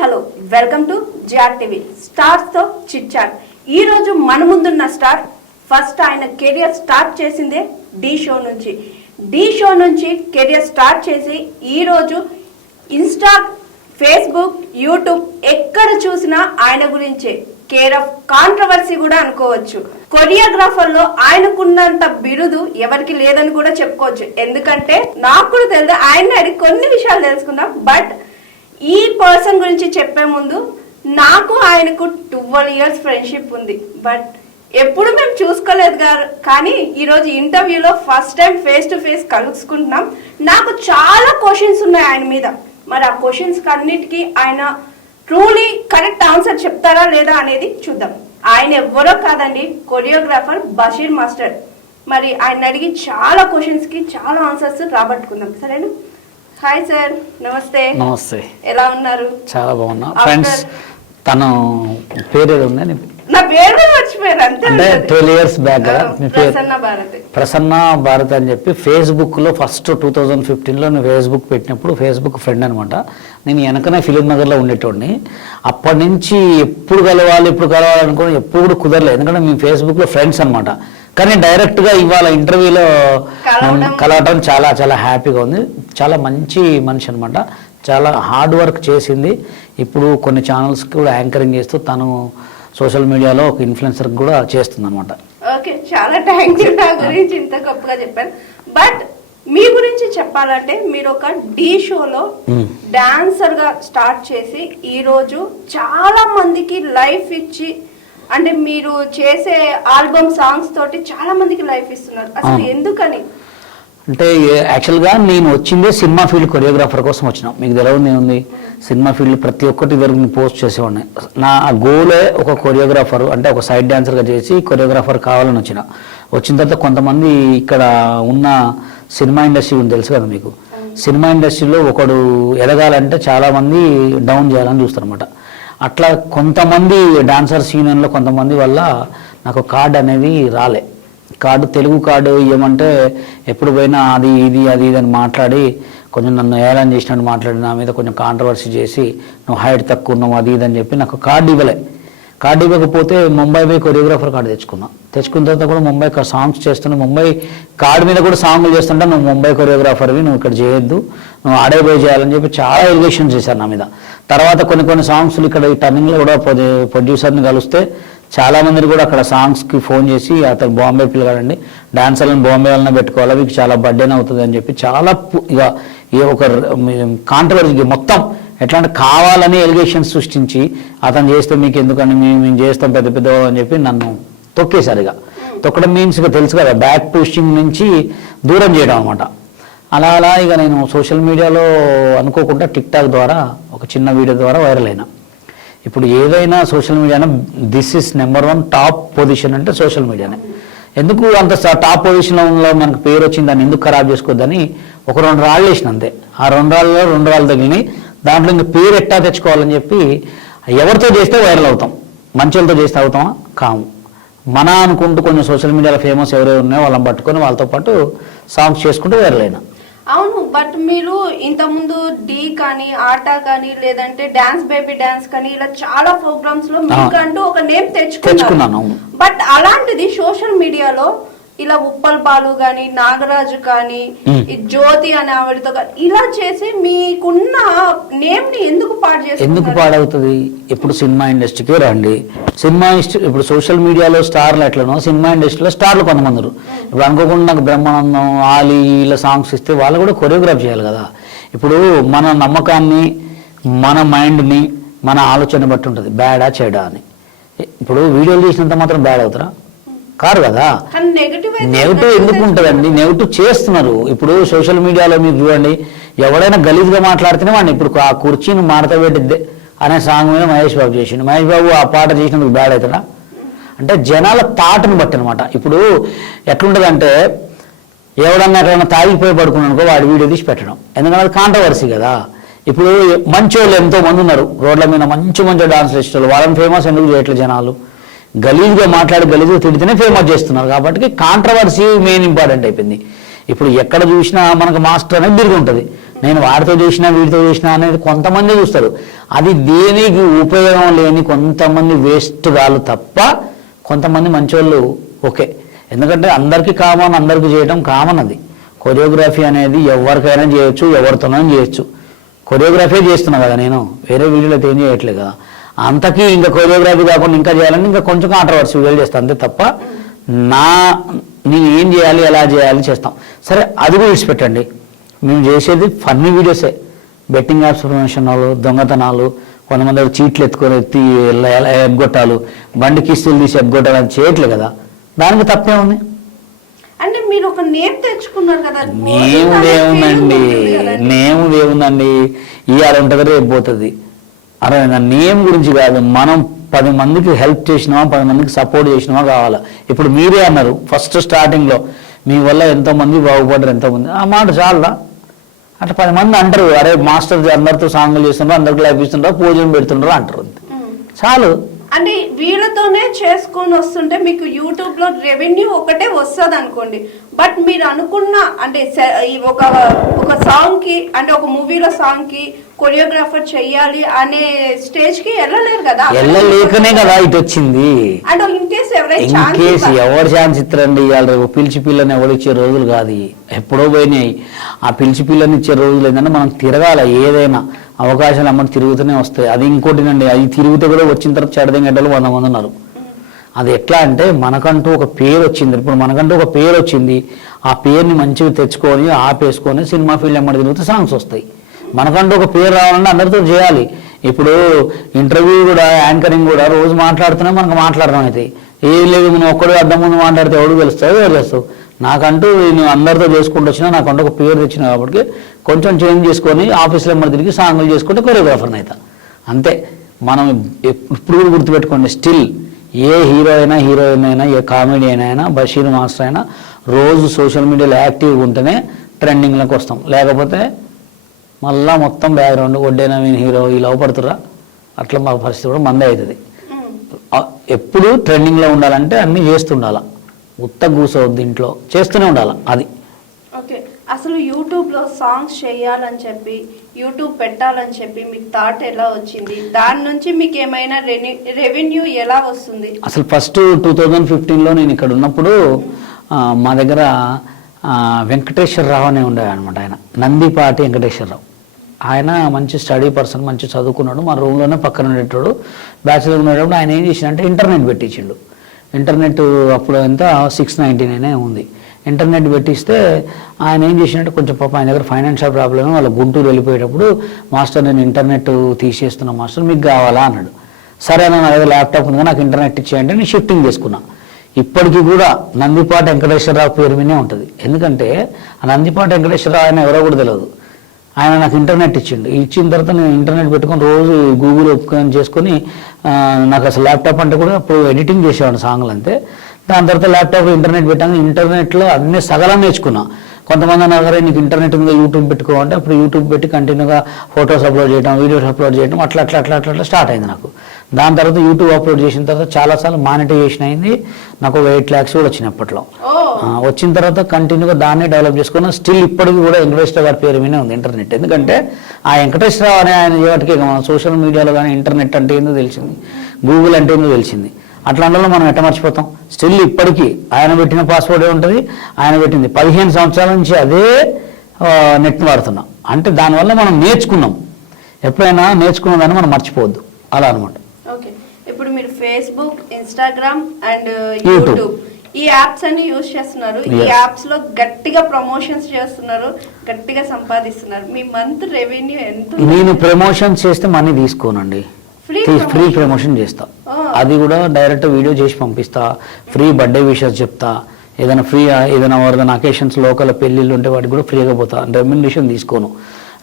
Hello welcome to GR TV stars తో chit chat. ఈ రోజు మన ముందున్న స్టార్ ఫస్ట్ ఆయన కెరియర్ స్టార్ట్ చేసిందే డి షో నుంచి కెరియర్ స్టార్ట్ చేసి ఈ రోజు ఇన్స్టా, ఫేస్బుక్, యూట్యూబ్ ఎక్కడ చూసినా ఆయన గురించే కేర్ ఆఫ్ కాంట్రవర్సీ కూడా అనుకోవచ్చు. కొరియోగ్రాఫర్ లో ఆయనకున్నంత బిరుదు ఎవరికి లేదని కూడా చెప్పుకోవచ్చు. ఎందుకంటే నాకు కూడా తెలియదు, ఆయన అడిగి కొన్ని విషయాలు తెలుసుకుందాం. బట్ ఈ పర్సన్ గురించి చెప్పే ముందు నాకు ఆయనకు 12 years ఫ్రెండ్షిప్ ఉంది. బట్ ఎప్పుడు మేము చూసుకోలేదు కానీ ఈరోజు ఇంటర్వ్యూలో first time face to face కలుసుకుంటున్నాం. నాకు చాలా క్వశ్చన్స్ ఉన్నాయి ఆయన మీద. మరి ఆ క్వశ్చన్స్ అన్నిటికీ ఆయన ట్రూలీ కరెక్ట్ ఆన్సర్ చెప్తారా లేదా అనేది చూద్దాం. ఆయన ఎవరో కాదండి, కొరియోగ్రాఫర్ బషీర్ మాస్టర్. మరి ఆయన అడిగి చాలా క్వశ్చన్స్ కి చాలా ఆన్సర్స్ రాబట్టుకుందాం. సరేనా? హాయ్ సార్, నమస్తే. నమస్తే, ఎలా ఉన్నారు? చాలా బాగున్నా. ఫ్రెండ్స్, తను పేరు ఏదో ఉంది, నా పేరు మర్చిపోయారు అంతే. 12 years బ్యాక్ కదా మీ పేరు? ప్రసన్న భారత్ అని చెప్పి ఫేస్బుక్ లో ఫస్ట్ 2015లో నేను ఫేస్బుక్ పెట్టినప్పుడు ఫేస్బుక్ ఫ్రెండ్ అనమాట. నేను వెనకనే ఫిలిం నగర్ లో ఉండేటోడిని. అప్పటి నుంచి ఎప్పుడు కలవాలి అనుకోని ఎప్పుడు కూడా కుదరలేదు, ఎందుకంటే మేము ఫేస్బుక్ లో ఫ్రెండ్స్ అనమాట. కానీ డైరెక్ట్ గా ఇవాళ ఇంటర్వ్యూలో కలవటం చాలా చాలా హ్యాపీగా ఉంది. చాలా మంచి మనిషి అనమాట. చాలా హార్డ్ వర్క్ చేసింది. ఇప్పుడు కొన్ని ఛానల్స్ కూడా యాంకరింగ్ చేస్తూ తను సోషల్ మీడియాలో ఒక ఇన్ఫ్లుయెన్సర్ కూడా చేస్తుంది అనమాట. ఓకే, చాలా థ్యాంక్ యూ నా గురించి ఇంత గొప్పగా చెప్పారు. బట్ మీ గురించి చెప్పాలంటే మీరు ఒక డి షోలో డాన్సర్ గా స్టార్ట్ చేసి ఈ రోజు చాలా మందికి లైఫ్ ఇచ్చి, అంటే మీరు చేసే ఆల్బమ్ సాంగ్స్ తోటి చాలా మందికి లైఫ్ ఇస్తున్నారు. అసలు ఎందుకని? అంటే యాక్చువల్గా నేను వచ్చిందే సినిమా ఫీల్డ్ కొరియోగ్రాఫర్ కోసం వచ్చిన. మీకు తెలియదు ఏముంది, సినిమా ఫీల్డ్ ప్రతి ఒక్కటి వరకు నేను పోస్ట్ చేసేవాడిని. నా గోలే ఒక కొరియోగ్రాఫర్, అంటే ఒక సైడ్ డాన్సర్గా చేసి కొరియోగ్రాఫర్ కావాలని వచ్చిన తర్వాత కొంతమంది ఇక్కడ ఉన్న సినిమా ఇండస్ట్రీ గురించి తెలుసు కదా మీకు. సినిమా ఇండస్ట్రీలో ఒకడు ఎదగాలంటే చాలామంది డౌన్ చేయాలని చూస్తారనమాట. అట్లా కొంతమంది డాన్సర్స్ యూనియన్లో కొంతమంది వల్ల నాకు కార్డు అనేది రాలే. కార్డు, తెలుగు కార్డు ఇవ్వమంటే ఎప్పుడు పోయినా అది ఇది అని మాట్లాడి కొంచెం నన్ను ఏలాన్ చేసినట్టు మాట్లాడి నా మీద కొంచెం కాంట్రవర్సీ చేసి నువ్వు హైట్ తక్కువ ఉన్నావు అది ఇది అని చెప్పి నాకు కార్డు ఇవ్వలే. కార్డు ఇవ్వకపోతే ముంబై పోయి కొరియోగ్రాఫర్ కార్డు తెచ్చుకున్న తర్వాత కూడా ముంబై సాంగ్స్ చేస్తున్నా. ముంబై కార్డు మీద కూడా సాంగ్లు చేస్తుంటా, నువ్వు ముంబై కొరియోగ్రాఫర్వి, నువ్వు ఇక్కడ చేయొద్దు, నువ్వు ఆడే పోయి చేయాలని చెప్పి చాలా ఎలిగేషన్స్ చేశారు నా మీద. తర్వాత కొన్ని సాంగ్స్లు ఇక్కడ ఈ టర్నింగ్లో కూడా ప్రొడ్యూసర్ని కలిస్తే చాలా మందిని కూడా అక్కడ సాంగ్స్కి ఫోన్ చేసి అతను బాంబే పిల్లగాడండి, డాన్సర్లను బాంబే వాళ్ళని పెట్టుకోవాలి, మీకు చాలా బర్త్డేనే అవుతుంది అని చెప్పి చాలా ఇక ఒక కాంట్రవర్సీ మొత్తం ఎట్లా అంటే కావాలని ఎలిగేషన్స్ సృష్టించి అతను చేస్తే మీకు ఎందుకని మేము చేస్తాం పెద్ద అని చెప్పి నన్ను తొక్కేశారు. ఇక తొక్కడం మీన్స్ ఇక తెలుసు కదా, బ్యాక్ పుషింగ్ నుంచి దూరం చేయడం అనమాట. అలా ఇక నేను సోషల్ మీడియాలో అనుకోకుండా టిక్ టాక్ ద్వారా ఒక చిన్న వీడియో ద్వారా వైరల్ అయినా. ఇప్పుడు ఏదైనా సోషల్ మీడియానే this is number 1 top position అంటే సోషల్ మీడియానే. ఎందుకు అంత టాప్ పొజిషన్లో మనకు పేరు వచ్చింది, దాన్ని ఎందుకు ఖరాబ్ చేసుకోవద్దని ఒక 2 రాళ్ళు వేసిన అంతే. ఆ 2 రాళ్ళు తగిలినాయి. దాంట్లో ఇంకా పేరు ఎట్టా తెచ్చుకోవాలని చెప్పి ఎవరితో చేస్తే వైరల్ అవుతాం, మంచోళ్ళతో చేస్తే అవుతామా? కాము. మన అనుకుంటూ కొంచెం సోషల్ మీడియాలో ఫేమస్ ఎవరెవరు ఉన్నాయో వాళ్ళని పట్టుకొని వాళ్ళతో పాటు సాంగ్స్ చేసుకుంటూ వైరల్ అయినా. అవును, బట్ మీరు ఇంతకుముందు డి కానీ, ఆట కానీ, లేదంటే డాన్స్ బేబీ డాన్స్ కానీ ఇలా చాలా ప్రోగ్రామ్స్ లో మీకంటూ ఒక నేమ్ తెచ్చుకున్నాను. బట్ అలాంటిది సోషల్ మీడియాలో ఇలా ఉప్పల్ బాలు కానీ, నాగరాజు కానీ, జ్యోతి అనే ఆవిడతో కానీ ఇలా చేసి మీకున్న నేమ్ ని ఎందుకు పాడవుతుంది? ఇప్పుడు సినిమా ఇండస్ట్రీకి రండి, ఇప్పుడు సోషల్ మీడియాలో స్టార్లు ఎట్లనో సినిమా ఇండస్ట్రీలో స్టార్లు కొంతమంది. ఇప్పుడు అనుకోకుండా నాకు బ్రహ్మానందం, ఆలీ ఇలా సాంగ్స్ ఇస్తే వాళ్ళు కూడా కొరియోగ్రాఫ్ చేయాలి కదా. ఇప్పుడు మన నమ్మకాన్ని, మన మైండ్ని, మన ఆలోచన బట్టి ఉంటుంది బ్యాడా చెడా అని. ఇప్పుడు వీడియోలు చేసినంత మాత్రం బ్యాడ్ అవుతారా? కాదు కదా. నెగిటివ్ ఎందుకు ఉంటుందండి? నెగిటివ్ చేస్తున్నారు. ఇప్పుడు సోషల్ మీడియాలో మీరు చూడండి, ఎవడైనా గలీజ్గా మాట్లాడితేనే వాడిని ఇప్పుడు ఆ కుర్చీని మాడతబెట్టిద్దే అనే సాంగ్ మీద మహేష్ బాబు చేసిండు. మహేష్ బాబు ఆ పాట చేసినందుకు బ్యాడ్ అవుతాడా? అంటే జనాల థాట్ని బట్టి అనమాట. ఇప్పుడు ఎట్లుంటుందంటే ఎవడన్నా ఎక్కడన్నా తాగిపోయి పడుకున్నానుకో వాడి వీడియో తీసి పెట్టడం, ఎందుకంటే అది కాంట్రవర్సీ కదా. ఇప్పుడు మంచోళ్ళు ఎంతో మంది ఉన్నారు రోడ్ల మీద, మంచి డాన్స్ చేసేవాళ్ళు, వాళ్ళని ఫేమస్ ఎందుకు చేయట్లేదు జనాలు? గలీజ్గా మాట్లాడి గలీజ్గా తిడితేనే ఫేమస్ చేస్తున్నారు. కాబట్టి కాంట్రవర్సీ మెయిన్ ఇంపార్టెంట్ అయిపోయింది. ఇప్పుడు ఎక్కడ చూసినా మనకు మాస్టర్ అనేది బిరుగు ఉంటుంది. నేను వాడితో చేసినా వీడితో చేసినా అనేది కొంతమంది చూస్తారు. అది దేనికి ఉపయోగం లేని కొంతమంది వేస్ట్ వాళ్ళు తప్ప కొంతమంది మంచోళ్ళు ఓకే. ఎందుకంటే అందరికీ కామన్, అందరికీ చేయడం కామన్. అది కొరియోగ్రఫీ అనేది ఎవరికైనా చేయొచ్చు, ఎవరితోనైనా చేయొచ్చు. కొరియోగ్రఫీ చేస్తున్నా కదా నేను, వేరే వీడియోలో అయితే ఏం చేయట్లేదు కదా. అంతకీ ఇంకా కొరియోగ్రఫీ కాకుండా ఇంకా చేయాలని ఇంకా కొంచెం కాంట్రవర్సీ వీడియోలు చేస్తాను అంతే తప్ప నేను ఏం చేయాలి ఎలా చేయాలని చేస్తాం. సరే అది కూడా విడిచిపెట్టండి, మేము చేసేది ఫన్నీ వీడియోసే. బెట్టింగ్ యాప్స్ ప్రమోషన్లు, దొంగతనాలు, కొంతమంది చీట్లు ఎత్తుకొని ఎత్తి ఎగ్గొట్టాలు, బండి కిస్తులు తీసి ఎగ్గొట్టాలు అని చేయట్లేదు కదా, దానికి తప్పే ఉంది. అంటే మీరు ఒక నేమ్ తెచ్చుకున్నారు కదా. నేముదేముందండి, ఇవాళ ఉంటుంది రేపు పోతుంది. అరే నేమ్ గురించి కాదు, మనం 10 మందికి హెల్ప్ చేసినామా, 10 మందికి సపోర్ట్ చేసినామా కావాలా. ఇప్పుడు మీరే అన్నారు ఫస్ట్ స్టార్టింగ్లో మీ వల్ల ఎంతోమంది బాగుపడ్డారు, ఎంతోమంది, ఆ మాట చాలా అట్లా 10 మంది అంటారు. అరే మాస్టర్ అందరితో సాంగులు చేస్తుండ్రు, అందరికి లైఫ్ ఇస్తుండ్రు, పూజలు పెడుతుండ్రు అంటారు, చాలు. అంటే వీళ్ళతోనే చేసుకొని వస్తుంటే మీకు యూట్యూబ్ లో రెవెన్యూ ఒకటే వస్తుంది అనుకోండి. బట్ మీరు అనుకున్న అంటే ఒక సాంగ్ కి, అంటే ఒక మూవీలో సాంగ్ కి కొరియోగ్రాఫర్ చెయ్యాలి అనే స్టేజ్ కి వెళ్ళలేరు కదా. వెళ్ళలేకనే కదా ఇటు వచ్చింది. అంటే ఇన్ కేసు ఎవరు ఛాన్స్ ఇస్తారండి. ఇవాళ పిలిచి పిల్లని ఎవరు ఇచ్చే రోజులు కాదు, ఎప్పుడో పోయినాయి. ఆ పిలిచి పిల్లని ఇచ్చే రోజులు ఏంటంటే మనం తిరగాల, ఏదైనా అవకాశాలు అమ్మకి తిరుగుతూనే వస్తాయి. అది ఇంకోటినండి, అది తిరిగితే కూడా వచ్చిన తర్వాత చెడదెంగడ్డలు 100 మంది ఉన్నారు. అది ఎట్లా అంటే మనకంటూ ఒక పేరు వచ్చింది. ఇప్పుడు మనకంటూ ఒక పేరు వచ్చింది, ఆ పేరుని మంచిగా తెచ్చుకొని ఆపేసుకొని సినిమా ఫీల్డ్ ఎమ్మడి తిరిగితే సాంగ్స్ వస్తాయి. మనకంటూ ఒక పేరు రావాలంటే అందరితో చేయాలి. ఇప్పుడు ఇంటర్వ్యూ కూడా, యాంకరింగ్ కూడా రోజు మాట్లాడుతూనే మనకు మాట్లాడడం అయితే ఏం లేదు. మనం ఒక్కడు అద్దం ముందు మాట్లాడితే ఎవడు తెలుస్తావు, ఎవరు తెలుస్తావు. నాకంటూ నేను అందరితో చేసుకుంటూ వచ్చినా, నాకంటూ ఒక పేరు తెచ్చిన కాబట్టి కొంచెం చేంజ్ చేసుకొని ఆఫీస్లో ఎమ్మడి తిరిగి సాంగులు చేసుకుంటే కొరియోగ్రాఫర్ని అవుతా అంతే. మనం ఇప్పుడు కూడా గుర్తుపెట్టుకోండి, స్టిల్ ఏ హీరో అయినా, హీరోయిన్ అయినా, ఏ కామెడియన్ అయినా, బషీర్ మాస్టర్ అయినా రోజు సోషల్ మీడియాలో యాక్టివ్గా ఉంటేనే ట్రెండింగ్లోకి వస్తాం. లేకపోతే మళ్ళా మొత్తం బ్యాక్గ్రౌండ్ ఒడ్డేనా నేను హీరో ఈ లవ్ పడుతురా, అట్లా మా పరిస్థితి కూడా మందే అవుతుంది. ఎప్పుడు ట్రెండింగ్లో ఉండాలంటే అన్నీ చేస్తుండాలా, ఉత్త కూసవద్దు, ఇంట్లో చేస్తూనే ఉండాలి. అది ఓకే. అసలు యూట్యూబ్లో సాంగ్స్ చేయాలని చెప్పి, యూట్యూబ్ పెట్టాలని చెప్పి మీకు థాట్ ఎలా వచ్చింది? దాని నుంచి మీకు ఏమైనా రెవెన్యూ ఎలా వస్తుంది? అసలు ఫస్ట్ 2015లో నేను ఇక్కడ ఉన్నప్పుడు మా దగ్గర వెంకటేశ్వరరావు అనే ఉండేవి అనమాట. ఆయన నందిపాటి వెంకటేశ్వరరావు. ఆయన మంచి స్టడీ పర్సన్, మంచి చదువుకున్నాడు. మా రూమ్లోనే పక్కన ఉండేటోడు. బ్యాచిలర్ ఉండేటప్పుడు ఆయన ఏం చేసిండంటే ఇంటర్నెట్ పెట్టించిండు. ఇంటర్నెట్ అప్పుడు ఎంత 699 ఉంది. ఇంటర్నెట్ పెట్టిస్తే ఆయన ఏం చేసినట్టు కొంచెం పాప ఆయన దగ్గర ఫైనాన్షియల్ ప్రాబ్లమ్, వాళ్ళ గుంటూరు వెళ్ళిపోయేటప్పుడు మాస్టర్ నేను ఇంటర్నెట్ తీసేస్తున్నా మాస్టర్, మీకు కావాలా అన్నాడు. సరే నా దగ్గర ల్యాప్టాప్ ఉంది, నాకు ఇంటర్నెట్ ఇచ్చేయంటే నేను షిఫ్టింగ్ చేసుకున్నా. ఇప్పటికీ కూడా నందిపాటి వెంకటేశ్వరరావు పేరు మీదే ఉంటుంది. ఎందుకంటే ఆ నందిపాటి వెంకటేశ్వరరావు ఆయన ఎవరో కూడా తెలియదు. ఆయన నాకు ఇంటర్నెట్ ఇచ్చిండు. ఇచ్చిన తర్వాత నేను ఇంటర్నెట్ పెట్టుకొని రోజు గూగుల్ ఓపెన్ చేసుకొని, నాకు అసలు ల్యాప్టాప్ అంటే కూడా అప్పుడు ఎడిటింగ్ చేసేవాడు సాంగ్లు అంతే. దాని తర్వాత ల్యాప్టాప్లో ఇంటర్నెట్ పెట్టాను. ఇంటర్నెట్లో అన్ని సగలం నేర్చుకున్నా. కొంతమంది అన్నారు నీకు ఇంటర్నెట్ ఉందా యూట్యూబ్ పెట్టుకోవాలంటే అప్పుడు యూట్యూబ్ పెట్టి కంటిన్యూగా ఫొటోస్ అప్లోడ్ చేయడం, వీడియోస్ అప్లోడ్ చేయడం, అట్లా అట్లా అట్లా అట్లా స్టార్ట్ అయింది నాకు. దాని తర్వాత యూట్యూబ్ అప్లోడ్ చేసిన తర్వాత చాలాసార్లు మానిటైజేషన్ అయింది. నాకు 8 lakhs కూడా వచ్చినాయి అప్పట్లో. వచ్చిన తర్వాత కంటిన్యూగా దాన్నే డెవలప్ చేసుకున్నా. స్టిల్ ఇప్పటికీ కూడా వెంకటేశ్వర గారి పేరు మీదే ఉంది ఇంటర్నెట్. ఎందుకంటే ఆ వెంకటేశ్వరరావు అనే ఆయన చేయబట్టికే సోషల్ మీడియాలో కానీ ఇంటర్నెట్ అంటే ఏందో తెలిసింది, గూగుల్ అంటే ఏందో తెలిసింది. అట్లాంటిలో మనం ఎట్ట మర్చిపోతాం. స్టిల్ ఇప్పటికీ ఆయన పెట్టిన పాస్వర్డే ఉంటుంది. ఆయన పెట్టింది 15 సంవత్సరాల నుంచి అదే నెట్ వాడుతున్నాం. అంటే దానివల్ల మనం నేర్చుకున్నాం. ఎప్పుడైనా నేర్చుకున్న దాన్ని మనం మర్చిపోవద్దు, అలా అనమాట. ఓకే. ఇప్పుడు మీరు ఫేస్బుక్, ఇన్స్టాగ్రామ్ అండ్ యూట్యూబ్ ఈ యాప్స్ అన్ని యూజ్ చేస్తున్నారు. ఈ యాప్స్ లో గట్టిగా ప్రమోషన్స్ చేస్తున్నారు, గట్టిగా సంపాదిస్తున్నారు. మీ మంత్ రెవెన్యూ ఎంత? నేను ప్రమోషన్స్ చేస్తే మనీ తీసుకోనండి, ఫ్రీ ప్రమోషన్ చేస్తా. అది కూడా డైరెక్ట్ వీడియో చేసి పంపిస్తా. ఫ్రీ బర్త్డే విషెస్ చెప్తా. ఏదైనా ఫ్రీ ఏదైనా ఎవరిదైనా అకేషన్స్ లోకల్ పెళ్ళిళ్ళు ఉంటే వాటికి కూడా ఫ్రీగా పోతా. రెమ్యునరేషన్ తీసుకోను.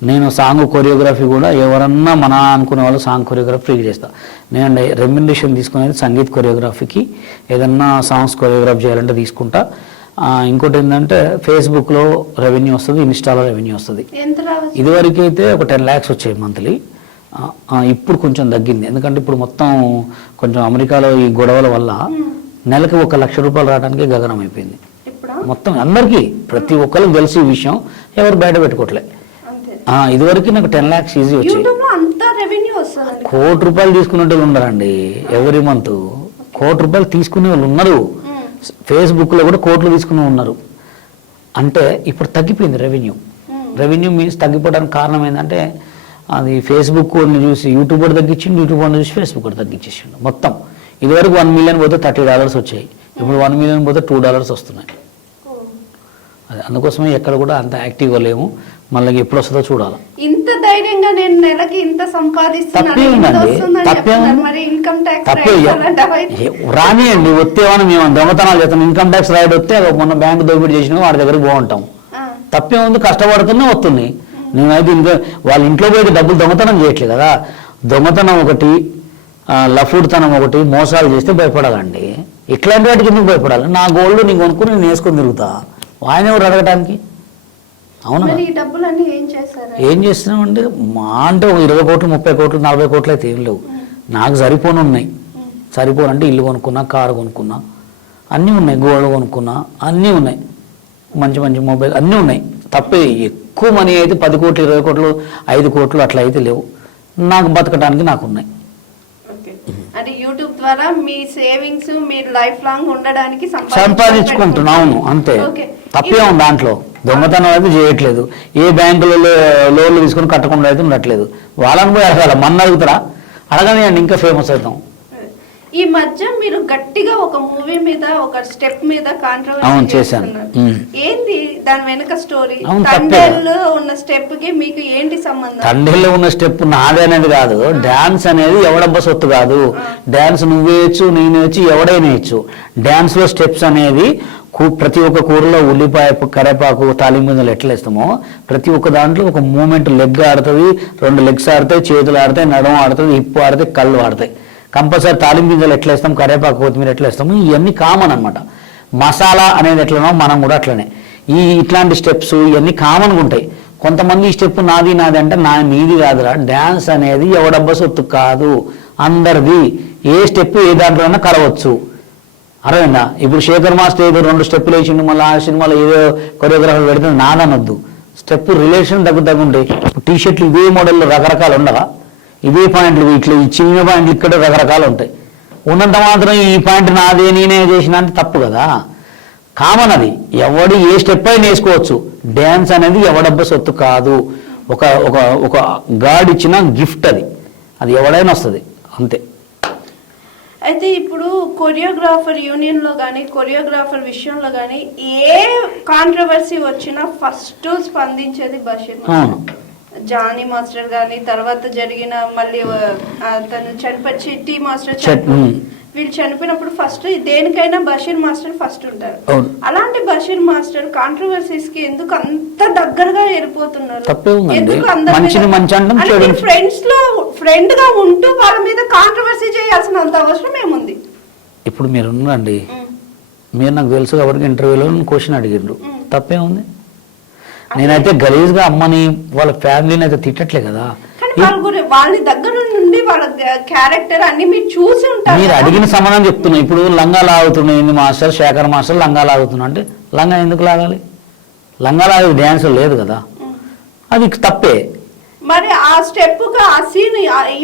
నేను సాంగ్ కొరియోగ్రఫీ కూడా ఎవరన్నా మన అనుకునే వాళ్ళు సాంగ్ కొరియోగ్రఫీ ఫ్రీగా చేస్తా. నేను రెమ్యునరేషన్ తీసుకునేది సంగీత్ కొరియోగ్రఫీకి, ఏదన్నా సాంగ్స్ కొరియోగ్రాఫ్ చేయాలంటే తీసుకుంటా. ఇంకోటి ఏంటంటే ఫేస్బుక్లో రెవెన్యూ వస్తుంది, ఇన్స్టాలో రెవెన్యూ వస్తుంది. ఇదివరకు అయితే ఒక 10 lakhs వచ్చాయి మంత్లీ. ఇప్పుడు కొంచెం తగ్గింది. ఎందుకంటే ఇప్పుడు మొత్తం కొంచెం అమెరికాలో ఈ గొడవల వల్ల నెలకు 1 లక్ష రూపాయలు రావడానికి గగనం అయిపోయింది మొత్తం అందరికీ. ప్రతి ఒక్కరికి తెలిసి ఈ విషయం, ఎవరు బయట పెట్టుకోవట్లే. ఇదివరకు నాకు 10 lakhs ఈజీ వచ్చాయి. యూట్యూబ్ లో అంత రెవెన్యూ వస్తుంది. ₹1 కోటి తీసుకునే వాళ్ళు ఉన్నారండి. ఎవ్రీ మంత్ ₹1 కోటి తీసుకునే వాళ్ళు ఉన్నారు. ఫేస్బుక్ లో కూడా కోట్లు తీసుకునే ఉన్నారు. అంటే ఇప్పుడు తగ్గిపోయింది రెవెన్యూ మీన్స్ తగ్గిపోవడానికి కారణం ఏంటంటే అది ఫేస్బుక్ చూసి యూట్యూబ్ కూడా తగ్గించిండు, యూట్యూబ్ చూసి ఫేస్బుక్ కూడా తగ్గించేసిండు మొత్తం. ఇదివరకు 1 million పోతే $30 వచ్చాయి, ఇప్పుడు 1 million పోతే $2 వస్తున్నాయి. అది అందుకోసమే ఎక్కడ కూడా అంత యాక్టివ్గా లేము. మళ్ళీ ఎప్పుడు వస్తుందో చూడాలి. ఇంత ధైర్యంగా నేను నెలకి ఇంత సంపాదిస్తున్నాను, రానియండి వచ్చేవాని మేము దొంగతనాలు చేస్తాం. ఇన్కమ్ ట్యాక్స్ రైడ్ వస్తే మొన్న బ్యాంకు దోపిడీ చేసినా వాడి దగ్గర బాగుంటాం. తప్పే ఉంది, కష్టపడుతున్నా వస్తుంది. నేనైతే ఇంకా వాళ్ళ ఇంట్లో పోయి డబ్బులు దొంగతనం చేయట్లేదు కదా. దొంగతనం ఒకటి, లఫూడ్తనం ఒకటి, మోసాలు చేస్తే భయపడాలండి. ఇట్లాంటి వాటికి ఎందుకు భయపడాలి? నా గోల్డ్ నేను కొనుక్కుని నేను వేసుకొని తిరుగుతా, ఆయన ఎవరు అడగటానికి? అవునా? ఏం చేస్తున్నామండి? మా అంటే ఒక 20 కోట్లు, 30 కోట్లు, 40 కోట్లు అయితే ఏం లేవు. నాకు సరిపోను ఉన్నాయి. సరిపోనంటే ఇల్లు కొనుక్కున్నా, కారు కొనుక్కున్నా, అన్నీ ఉన్నాయి. గోల్డ్ కొనుక్కున్నా, అన్నీ ఉన్నాయి. మంచి మంచి మొబైల్ అన్నీ ఉన్నాయి. తప్పే ఎక్కువ మనీ అయితే 10 కోట్లు, 20 కోట్లు, 5 కోట్లు అట్లా అయితే లేవు. నాకు బతకడానికి నాకు ఉన్నాయి. అంటే యూట్యూబ్ ద్వారా మీ సేవింగ్స్ మీరు లైఫ్ లాంగ్ ఉండడానికి సంపాదించుకుంటున్నాను అంతే. తప్పే ఉంది దాంట్లో. దొంగతనం అయితే చేయట్లేదు. ఏ బ్యాంకులలో లోన్లు తీసుకుని కట్టకుండా అయితే ఉండట్లేదు. వాళ్ళని పోయి అడగాల, మన అడుగుతారా? అడగనియండి, ఇంకా ఫేమస్ అవుతాం. ఈ మధ్య మీరు గట్టిగా ఒక మూవీ మీద, ఒక స్టెప్ మీద కాంట్రవర్సీ చేశాను. ఏంది దాని వెనక స్టోరీ? తండేల్లో ఉన్న స్టెప్ కి మీకు ఏంటి సంబంధం? తండేల్లో ఉన్న స్టెప్ నాదే అనేది కాదు. డాన్స్ అనేది ఎవడబ్బ సొత్తు కాదు. డాన్స్ నువ్వేయచ్చు, నేనేయచ్చు, ఎవడైనా వేయచ్చు. డాన్స్ లో స్టెప్స్ అనేది ప్రతి ఒక్క కూరలో ఉల్లిపాయ, కరేపాకు, తాలింపు గింజలు ఎట్లా వేస్తామో ప్రతి ఒక్క దాంట్లో ఒక మూమెంట్. లెగ్ ఆడుతుంది, 2 legs ఆడతాయి, చేతులు ఆడతాయి, నడుము ఆడుతుంది, హిప్ ఆడతాయి, కళ్ళు ఆడతాయి. కంపల్సరీ తాలింపు గింజలు ఎట్లా వేస్తాం, కరేపాకు, కొత్తిమీర ఎట్లా వేస్తాము, ఇవన్నీ కామన్ అనమాట. మసాలా అనేది ఎట్లనో మనం కూడా అట్లనే. ఇట్లాంటి స్టెప్స్ ఇవన్నీ కామన్గా ఉంటాయి. కొంతమంది ఈ స్టెప్ నాది అంటే నీది కాదురా. డ్యాన్స్ అనేది ఎవడబ్బ సొత్తు కాదు, అందరిది. ఏ స్టెప్ ఏ దాంట్లోనైనా కలవచ్చు. అర్థమైందా? ఇప్పుడు శేఖర్ మాస్టర్ ఏదో 2 స్టెప్పులు వేసిండు, మళ్ళీ ఆ సినిమాలో ఏదో కొరియోగ్రాఫర్ పెడితే నాదనొద్దు. స్టెప్ రిలేషన్ ఉంటాయి. టీ షర్ట్లు ఇదే మోడల్లో రకరకాలు ఉండవా? ఇదే పాయింట్లు ఇట్లా, ఈ చిన్న పాయింట్లు ఇక్కడ రకరకాలు ఉంటాయి. ఉన్నంత మాత్రం ఈ పాయింట్ నాదే, నేనే చేసిన అంటే తప్పు కదా. కామన్ అది. ఎవడు ఏ స్టెప్ అయినా వేసుకోవచ్చు. డ్యాన్స్ అనేది ఎవడబ్బ సొత్తు కాదు. ఒక ఒక ఒక గాడ్ ఇచ్చిన గిఫ్ట్ అది. అది ఎవడైనా వస్తుంది అంతే. అయితే ఇప్పుడు కొరియోగ్రాఫర్ యూనియన్ లో కానీ, కొరియోగ్రాఫర్ విషయంలో కానీ ఏ కాంట్రవర్సీ వచ్చినా ఫస్ట్ స్పందించేది బషీర్. జానీ మాస్టర్ గాని, తర్వాత జరిగిన మళ్ళీ తను చనిపోయి చిట్టి మాస్టర్ వీళ్ళు చనిపోయినప్పుడు ఫస్ట్ దేనికైనా బషీర్ మాస్టర్ ఫస్ట్ ఉంటారు. అలాంటి బషీర్ మాస్టర్ కాంట్రవర్సీస్ కి ఎందుకు అంత దగ్గరగా వెళ్ళిపోతున్నారు? ఫ్రెండ్స్ లో ఫ్రెండ్ గా ఉంటూ వాళ్ళ మీద కాంట్రవర్సీ చేయాల్సినంత అవసరం ఏముంది? ఇప్పుడు మీరు ఉన్నారండి, మీరు నాకు తెలుసు కాబట్టి ఇంటర్వ్యూలో క్వశ్చన్ అడిగిండ్రు, తప్పేముంది? నేనైతే గలీజ్గా అమ్మని వాళ్ళ ఫ్యామిలీని అయితే తిట్టట్లే కదా. వాళ్ళ దగ్గర నుండి వాళ్ళ క్యారెక్టర్ అన్ని మీరు చూసి ఉంటారు. మీరు అడిగిన సమాధానం చెప్తున్నా. ఇప్పుడు లంగా లాగుతున్నాయి మాస్టర్, శేఖర్ మాస్టర్ లంగా లాగుతున్నా అంటే లంగా ఎందుకు లాగాలి? లంగా లాగే డ్యాన్స్ లేదు కదా, అది తప్పే. మరి ఆ స్టెప్ ఆ సీన్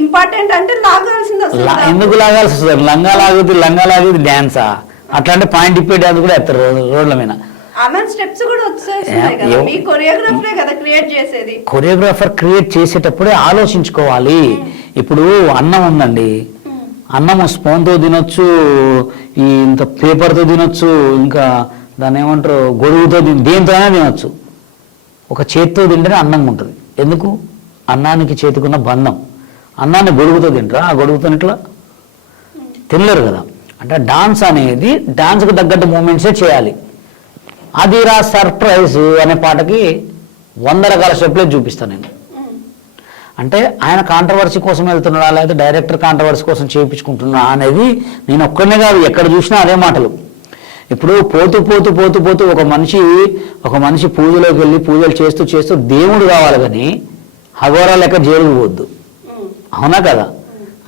ఇంపార్టెంట్ అంటే లాగాల్సింది. ఎందుకు లాగాల్సి వస్తుంది? లంగా లాగేది డ్యాన్సా? అట్లా అంటే పాయింట్ ఇప్పే డ్యాన్స్ కూడా ఎత్తారు రోడ్ల మీద. కొరియోగ్రాఫర్ క్రియేట్ చేసేటప్పుడే ఆలోచించుకోవాలి. ఇప్పుడు అన్నం ఉందండి, అన్నం స్పూన్తో తినొచ్చు, ఇంకా పేపర్తో తినొచ్చు, ఇంకా దాన్ని ఏమంటారు గొడుగుతో దేనితోనే తినొచ్చు. ఒక చేతితో తింటేనే అన్నం ఉంటుంది. ఎందుకు? అన్నానికి చేతికున్న బంధం. అన్నాన్ని గొడుగుతో తింటారా? ఆ గొడుగుతో ఇట్లా తినలేరు కదా. అంటే డాన్స్ అనేది డాన్స్కు తగ్గట్టు మూమెంట్సే చేయాలి. అదిరా సర్ప్రైజ్ అనే పాటకి 100 రకాల స్టెప్లే చూపిస్తాను నేను. అంటే ఆయన కాంట్రవర్సీ కోసం వెళ్తున్నాడా, లేకపోతే డైరెక్టర్ కాంట్రవర్సీ కోసం చేయించుకుంటున్నా అనేది నేను ఒక్కడనే కాదు, ఎక్కడ చూసినా అదే మాటలు. ఇప్పుడు పోతూ పోతూ పోతూ పోతూ ఒక మనిషి పూజలోకి వెళ్ళి పూజలు చేస్తూ చేస్తూ దేవుడు కావాలి, కానీ హగోరా లెక్క జైలుకు పోవద్దు. అవునా కదా?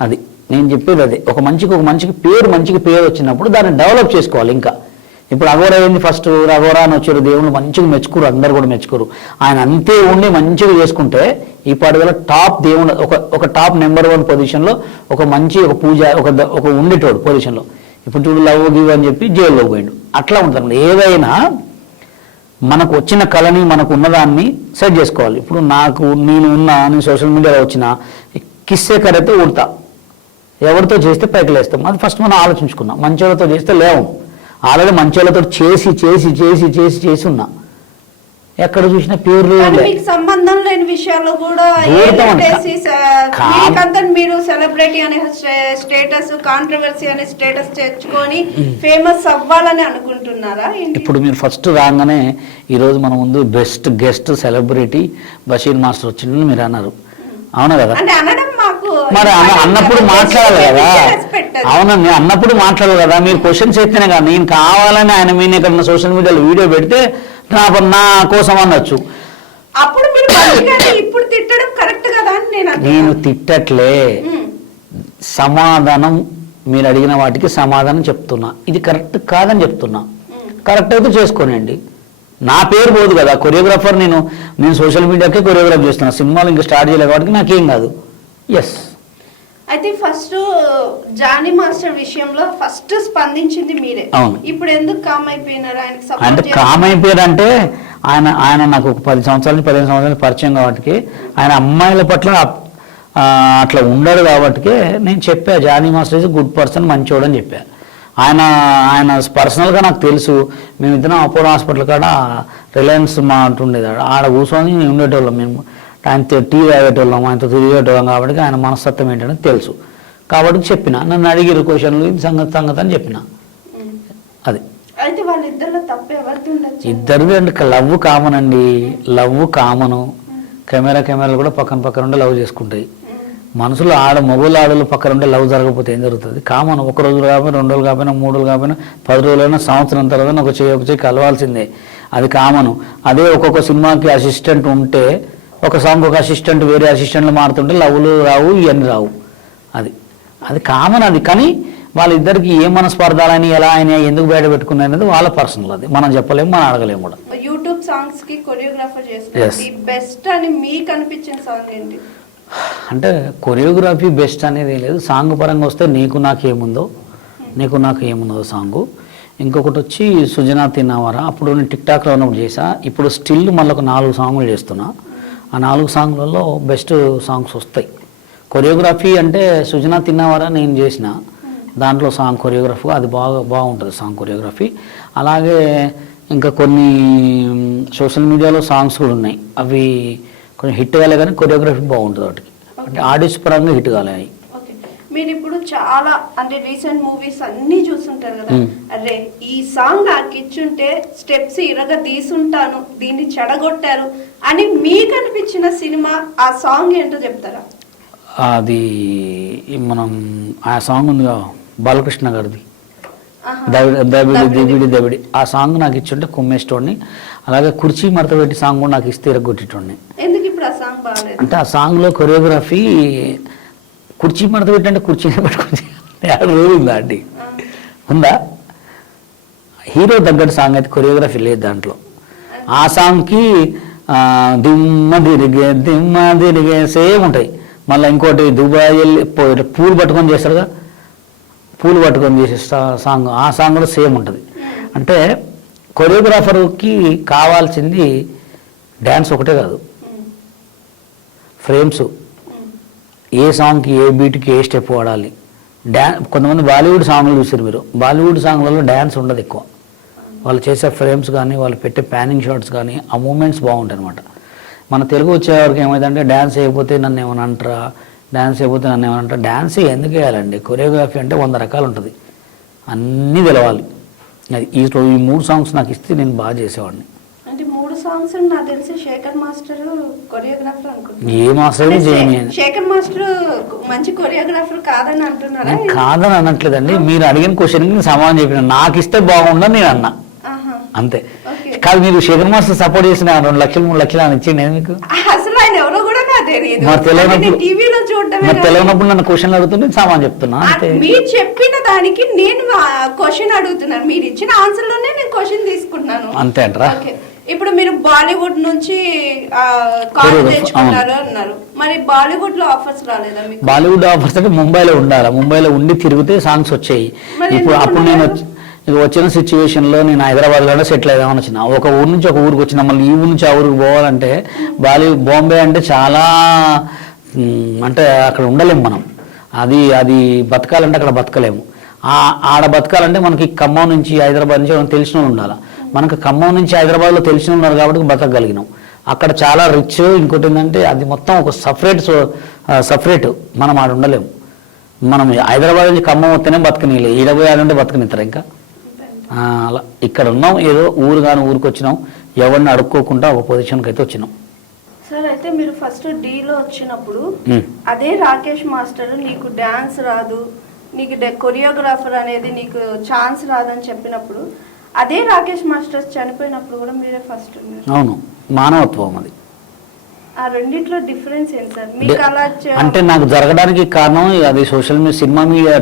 అది నేను చెప్పేది అదే. ఒక మంచికి పేరు వచ్చినప్పుడు దాన్ని డెవలప్ చేసుకోవాలి. ఇంకా ఇప్పుడు అఘోరా ఏంది ఫస్ట్ అఘోరా అని వచ్చారు, దేవుళ్ళు మంచిగా మెచ్చుకోరు, అందరు కూడా మెచ్చుకోరు. ఆయన అంతే ఉండి మంచిగా చేసుకుంటే ఈ పాటిగల టాప్ దేవుడు, ఒక టాప్ నెంబర్ 1 పొజిషన్లో ఒక మంచి ఒక పూజ ఒక ఉండేటోడు పొజిషన్లో. ఇప్పుడు చూడు లవ్ గివ్ అని చెప్పి జైల్లో పోయిండు. అట్లా ఉంటుంది. ఏదైనా మనకు వచ్చిన కళని మనకు ఉన్నదాన్ని సెట్ చేసుకోవాలి. ఇప్పుడు నేను సోషల్ మీడియాలో వచ్చిన కిస్సే కరైతే ఉడతా, ఎవరితో చేస్తే పైకి లేస్తాం, అది ఫస్ట్ మనం ఆలోచించుకున్నాం. మంచోళ్ళతో చేస్తే లేవం. ఆల్రెడీ మంచోళ్ళతో చేసి చేసి చేసి చేసి చేసి ఉన్నా, ఎక్కడ చూసినా ప్యూర్ సంబంధం లేని విషయాల్లో కూడా మీరు సెలబ్రిటీ అనే స్టేటస్, కాంట్రవర్సీ అనే స్టేటస్ తెచ్చుకొని ఫేమస్ అవ్వాలని అనుకుంటున్నారా? ఇప్పుడు మీరు ఫస్ట్ రాగానే ఈరోజు మన ముందు best guest celebrity Basheer master వచ్చిందని మీరు అన్నారు, అవునా కదా? మరి అన్నప్పుడు మాట్లాడాలి కదా. అవునండి, అన్నప్పుడు మాట్లాడాలి కదా. మీరు క్వశ్చన్స్ ఎత్తేనే కదా. నేను కావాలని ఆయన మీద ఎక్కడ సోషల్ మీడియాలో వీడియో పెడితే నా కోసం అనొచ్చు. అప్పుడు ఇప్పుడు తిట్టడం కరెక్ట్ కదా అని నేను తిట్టట్లే, సమాధానం మీరు అడిగిన వాటికి సమాధానం చెప్తున్నా. ఇది కరెక్ట్ కాదని చెప్తున్నా. కరెక్ట్ అయితే చేసుకోనండి, నా పేరు పోదు కదా. కొరియోగ్రాఫర్ నేను సోషల్ మీడియాకే కొరియోగ్రాఫ్ చేస్తున్నా, సినిమాలు ఇంకా స్టార్ట్ చేయలేదు కాబట్టి నాకేం కాదు. ఎస్. అయితే ఫస్ట్ జానీ మాస్టర్ విషయంలో ఫస్ట్ స్పందించింది మీరే. అవును. ఇప్పుడు ఎందుకు కామ్ అయిపోయినారు? అంటే కామ్ అయిపోయారంటే ఆయన నాకు ఒక 10 సంవత్సరాల నుంచి 15 సంవత్సరాలు పరిచయం కాబట్టి, ఆయన అమ్మాయిల పట్ల అట్లా ఉండడు కాబట్టి నేను చెప్పా, Johnny master is good person, మంచోడు అని చెప్పా. ఆయన పర్సనల్గా నాకు తెలుసు. మేమిద్దరం అపోలో హాస్పిటల్ కాడ రిలయన్స్ మా అంటుండేది, ఆడ కూర్చొని ఉండేటోళ్ళం. మేము ఆయనతో టీ తాగేటోళ్ళం, ఆయనతో తిరిగేటోళ్ళం కాబట్టి ఆయన మనస్తత్వం ఏంటని తెలుసు. కాబట్టి చెప్పిన, నన్ను అడిగిరు క్వశ్చన్లు, సంగతి అని చెప్పిన. అది ఇద్దరిది అంటే లవ్ కామన్ అండి. Love common. కెమెరాలు కూడా పక్కన ఉండి లవ్ చేసుకుంటాయి. మనసులో మగవాళ్ళు ఆడలు పక్కన ఉంటే లవ్ జరగకపోతే ఏం జరుగుతుంది? కామన్. 1 రోజు కాకపోయినా, 2 రోజులు కాకపోయినా, 3 రోజులు కాకపోయినా, 10 రోజులైనా, సంవత్సరం తర్వాత ఒక చేయి కలవాల్సిందే. అది కామను. అదే ఒక్కొక్క సినిమాకి అసిస్టెంట్ ఉంటే, ఒక సాంగ్ ఒక అసిస్టెంట్ వేరే అసిస్టెంట్లు మారుతుంటే లవ్లు రావు, ఇవన్నీ రావు. అది కామన్. అది కానీ వాళ్ళిద్దరికి ఏ మనస్పర్ధాలని ఎలా అయినా ఎందుకు బయట పెట్టుకున్నాయి అనేది వాళ్ళ పర్సనల్. అది మనం చెప్పలేము, మనం అడగలేము కూడా. యూట్యూబ్ సాంగ్స్ కి కొరియోగ్రాఫర్ చేస్తారు, బెస్ట్ అని మీకు అనిపించిన సాంగ్ ఏంటి? అంటే కొరియోగ్రఫీ బెస్ట్ అనేది లేదు. సాంగ్ పరంగా వస్తే నీకు నాకు ఏమున్నదో సాంగు. ఇంకొకటి వచ్చి సుజనా తిన్నావారా, అప్పుడు నేను టిక్టాక్లో ఉన్నప్పుడు చేసా. ఇప్పుడు స్టిల్ మళ్ళీ ఒక 4 సాంగులు చేస్తున్నా. ఆ 4 సాంగులలో బెస్ట్ సాంగ్స్ వస్తాయి. కొరియోగ్రఫీ అంటే సుజనా తిన్నావారా నేను చేసిన దాంట్లో సాంగ్ కొరియోగ్రఫీ అది బాగుంటుంది సాంగ్ కొరియోగ్రఫీ. అలాగే ఇంకా కొన్ని సోషల్ మీడియాలో సాంగ్స్ కూడా ఉన్నాయి, అవి కొంచెం హిట్ కాలే కానీ కొరియోగ్రఫీ బాగుంటుంది వాటికి. అంటే ఆడియన్స్ పరంగా హిట్ కాలే. మీరు ఇప్పుడు చాలా అంటే రీసెంట్ మూవీస్ అన్ని చూస్తుంటారు కదా, అరే ఈ సాంగ్ నాకు ఇచ్చుంటే స్టెప్స్ ఇరగా తీసుంటాను, దీన్ని చెడగొట్టారు అని మీకు అనిపించిన సినిమా ఆ సాంగ్ ఏంటో చెప్తారా? అది మనం ఆ సాంగ్ ఉందిగా బాలకృష్ణ గారిది, దబిడి. ఆ సాంగ్ నాకు ఇచ్చుంటే కుమ్మేస్తోడిని. అలాగే కుర్చీ మడత పెట్టి సాంగ్ కూడా నాకు ఇస్తే ఇరగొట్టేటోడిని. ఎందుకు ఇప్పుడు ఆ సాంగ్ బాగాలేదు? అంటే ఆ సాంగ్లో కొరియోగ్రఫీ కుర్చీ మడత పెట్టి అంటే కుర్చీనే పట్టుకుని రూల్ ఉందా అండి? ఉందా? హీరో తగ్గట్టు సాంగ్ అయితే కొరియోగ్రఫీ లేదు దాంట్లో. ఆ సాంగ్కి దిమ్మ తిరిగే సేమ్ ఉంటాయి. మళ్ళీ ఇంకోటి దుబాయ్ వెళ్ళి పూలు పట్టుకొని చేస్తారుగా, పూలు పట్టుకొని చేసే సాంగ్, ఆ సాంగ్ కూడా సేమ్ ఉంటుంది. అంటే కొరియోగ్రాఫర్కి కావాల్సింది డ్యాన్స్ ఒకటే కాదు, ఫ్రేమ్స్, ఏ సాంగ్కి ఏ బీట్కి ఏ స్టెప్ వాడాలి. కొంతమంది బాలీవుడ్ సాంగ్లు చూసారు మీరు, బాలీవుడ్ సాంగ్లలో డ్యాన్స్ ఉండదు ఎక్కువ. వాళ్ళు చేసే ఫ్రేమ్స్ కానీ వాళ్ళు పెట్టే ప్యానింగ్ షాట్స్ కానీ ఆ మూమెంట్స్ బాగుంటాయి అనమాట. మన తెలుగు వచ్చేవారికి ఏమైందంటే డ్యాన్స్ అయిపోతే నన్ను ఏమైనా అంటారా, డ్యాన్స్ ఎందుకు వేయాలండి? కొరియోగ్రఫీ అంటే 100 రకాలు ఉంటుంది, అన్నీ తెలవాలి. అది ఈ 3 సాంగ్స్ నాకు ఇస్తే నేను బాగా చేసేవాడిని. అంటే 3 సాంగ్స్ నాకు తెలిసి శేఖర్ మాస్టర్ కొరియోగ్రాఫర్ అనుకుంటున్నాను. ఏ మాస్టర్ శేఖర్ మాస్టర్ మంచి కొరియోగ్రాఫర్ కాదని అంటున్నారా? కాదని అనట్లేదండి, మీరు అడిగిన క్వశ్చన్కి సమాధానం చెప్పిన. నాకు ఇస్తే బాగుండని నేను అన్నా, అంతే. కాదు, మీరు శేఖర్ మాస్టర్ సపోర్ట్ చేసిన 2 లక్షలు 3 లక్షలు అని ఇచ్చింది మీకు? అసలు ఆయన ఎవరో కూడా నాకు తెలియదు. మరి తెలియనప్పుడు నన్ను క్వశ్చన్లు అడుగుతుంటే సమాధానం చెప్తున్నా. మీరు చెప్పిన దానికి నేను క్వశ్చన్ అడుగుతున్నాను, మీరు ఇచ్చిన ఆన్సర్ లోనే నేను క్వశ్చన్ తీసుకుంటున్నాను. అంతే అంటారా? ఓకే, ఇప్పుడు మీరు బాలీవుడ్ నుంచి కాల్ తెచ్చుకున్నారు అన్నారు, మరి బాలీవుడ్ లో ఆఫర్స్ రాలేదా మీకు? బాలీవుడ్ ఆఫర్స్ అంటే ముంబైలో ఉండాలి, ముంబైలో ఉండి తిరిగితే సాంగ్స్ వచ్చాయి. ఇప్పుడు అప్పుడు నేను వచ్చిన సిచ్యువేషన్లో నేను హైదరాబాద్లోనే సెటిల్ అయిదామని వచ్చిన. ఒక ఊరు నుంచి ఒక ఊరికి వచ్చిన, మళ్ళీ ఈ ఊరు నుంచి ఆ ఊరికి పోవాలంటే బాంబే అంటే చాలా అంటే అక్కడ ఉండలేము మనం. అది బతకాలంటే అక్కడ బతకలేము. ఆడ బతకాలంటే మనకి ఖమ్మం నుంచి హైదరాబాద్ నుంచి తెలిసిన వాళ్ళు ఉండాలి. మనకు ఖమ్మం నుంచి హైదరాబాద్లో తెలిసిన ఉన్నారు కాబట్టి బతకగలిగినాం. అక్కడ చాలా రిచ్. ఇంకోటి ఏంటంటే అది మొత్తం ఒక సపరేట్ మనం ఆడ ఉండలేము. మనం హైదరాబాద్ నుంచి ఖమ్మం వస్తేనే బతకనీయలే, 26 అంటే బతకనిస్తారు ఇంకా. అలా ఇక్కడ ఉన్నాం, ఏదో ఊరు కానీ ఊరికి వచ్చినాం, ఎవరిని అడుక్కోకుండా ఒక పొజిషన్కి అయితే వచ్చినాం. సార్, అయితే మీరు ఫస్ట్ డీలో వచ్చినప్పుడు అదే రాకేష్ మాస్టర్ నీకు డాన్స్ రాదు, నీకు కొరియోగ్రాఫర్ అనేది నీకు ఛాన్స్ రాదని చెప్పినప్పుడు, అదే రాకేష్ మాస్టర్ చనిపోయినప్పుడు కూడా మీరే ఫస్ట్ ఉన్నారు. అవును, మానవత్వం అది. ఆ రెండిట్లో డిఫరెన్స్ ఏంటి సార్ మీకు? అలా అంటే నాకు జరగడానికి కారణం అది సోషల్ మీడియా, సినిమా మీడియా,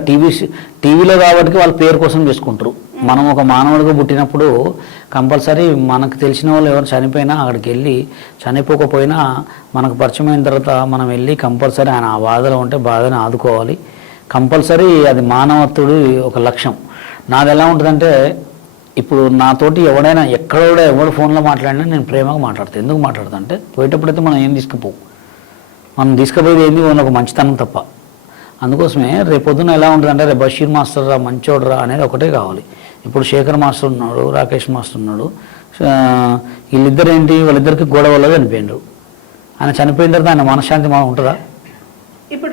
టీవీలో కాబట్టి వాళ్ళ పేరు కోసం చేసుకుంటారు. మనం ఒక మానవుడిగా పుట్టినప్పుడు కంపల్సరీ మనకు తెలిసిన వాళ్ళు ఎవరు చనిపోయినా అక్కడికి వెళ్ళి, చనిపోకపోయినా మనకు పరిచయం అయిన తర్వాత మనం వెళ్ళి కంపల్సరీ ఆయన ఆ బాధలో ఉంటే బాధని ఆదుకోవాలి. కంపల్సరీ అది మానవత్తుడు ఒక లక్ష్యం. నాది ఎలా ఉంటుందంటే, ఇప్పుడు నాతోటి ఎవడైనా ఎవడు ఫోన్లో మాట్లాడినా నేను ప్రేమగా మాట్లాడతాను. ఎందుకు మాట్లాడతా అంటే, పోయేటప్పుడైతే మనం ఏం తీసుకుపోవు, మనం తీసుకుపోయేది ఏంది ఒక మంచితనం తప్ప. అందుకోసమే రేపొద్దున ఎలా ఉంటుందంటే, రేపు బషీర్ మాస్టర్ రా, మంచోడ్రా అనేది ఒకటే కావాలి. ఇప్పుడు శేఖర్ మాస్టర్ ఉన్నాడు, రాకేష్ మాస్టర్ ఉన్నాడు, వీళ్ళిద్దరు ఏంటి, వాళ్ళిద్దరికి గొడవలో చనిపోయిండు. ఆయన చనిపోయిన తర్వాత ఆయన మనశ్శాంతి మనం ఉంటుందా? ఇప్పుడు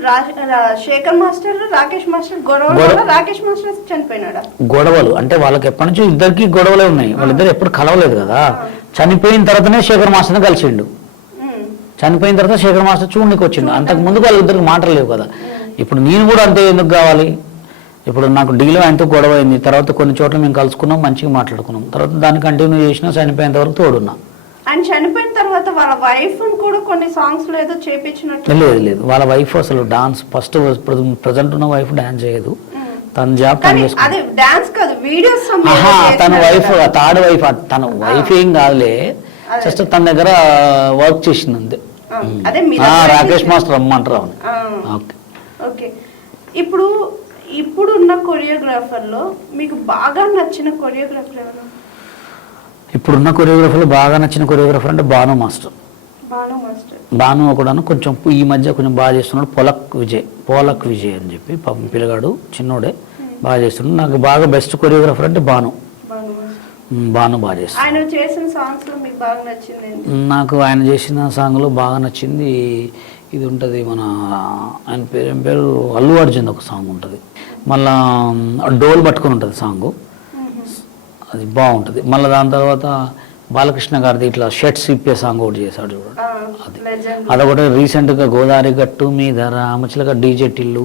శేఖర్ మాస్టర్ రాకేష్ మాస్టర్ గొడవలు, రాకేష్ మాస్టర్ చనిపోయినాడా? గొడవలు అంటే వాళ్ళకి ఎప్పటి నుంచి ఇద్దరికి గొడవలే ఉన్నాయి, వాళ్ళిద్దరు ఎప్పుడు కలవలేదు కదా. చనిపోయిన తర్వాతనే శేఖర్ మాస్టర్ని కలిసిండు. చనిపోయిన తర్వాత శేఖర్ మాస్టర్ చూడడానికి వచ్చిండు. అంతకు ముందు వాళ్ళిద్దరికి మాటలు లేవు కదా. ఇప్పుడు నేను కూడా అంతే ఎందుకు కావాలి? ఇప్పుడు నాకు డీలో ఆయనతో గొడవ అయింది, తర్వాత కొన్ని చోట్ల మేము కలుసుకున్నాం, మంచిగా మాట్లాడుకున్నాం, తర్వాత దాన్ని కంటిన్యూ చేసినా, చనిపోయేంత వరకు తోడున్నా. ఆయన చనిపోయిన తర్వాత వాళ్ళ వైఫ్ కూడా కొన్ని సాంగ్స్ ఏదో చేపించినట్టు? లేదు, వాళ్ళ వైఫ్ అసలు డాన్స్ ఫస్ట్ ప్రజెంట్ ఉన్న వైఫ్ డాన్స్ చేయదు, తన జాబ్ తన తన వైఫ్ థర్డ్ వైఫ్, తన వైఫ్ ఏం కాదులే, జస్ట్ తన దగ్గర వర్క్ చేసింది అంతే. రాకేష్ మాస్టర్ రమ్మంటారు. ఓకే, ఇప్పుడున్న కొరియోగ్రాఫర్లో మీకు బాగా నచ్చిన కొరియోగ్రాఫర్ ఎవరు? ఇప్పుడున్న కొరియోగ్రాఫర్లో బాగా నచ్చిన కొరియోగ్రాఫర్ అంటే భాను మాస్టర్. భాను కూడాను కొంచెం ఈ మధ్య కొంచెం బాగా చేస్తున్నాడు. పోలక్ విజయ్ అని చెప్పి పాపం పిల్లగాడు చిన్నోడే బాగా చేస్తున్నాడు. నాకు బాగా బెస్ట్ కొరియోగ్రాఫర్ అంటే భాను బాగా చేస్తాడు. ఆయన చేసిన సాంగ్స్ మీకు బాగా నచ్చింది? నాకు ఆయన చేసిన సాంగ్లో బాగా నచ్చింది ఇది ఉంటుంది, మన ఆయన పేరు అల్లు అర్జున్ ఒక సాంగ్ ఉంటుంది, మళ్ళా డోల్ పట్టుకొని ఉంటుంది సాంగ్, అది బాగుంటుంది. మళ్ళీ దాని తర్వాత బాలకృష్ణ గారిది ఇట్లా షర్ట్స్ ఇప్పే సాంగ్ ఒకటి చేశాడు చూడండి, అదొకటి రీసెంట్గా గోదావరి గట్టు మీద రామచిలక డీజే టిల్లు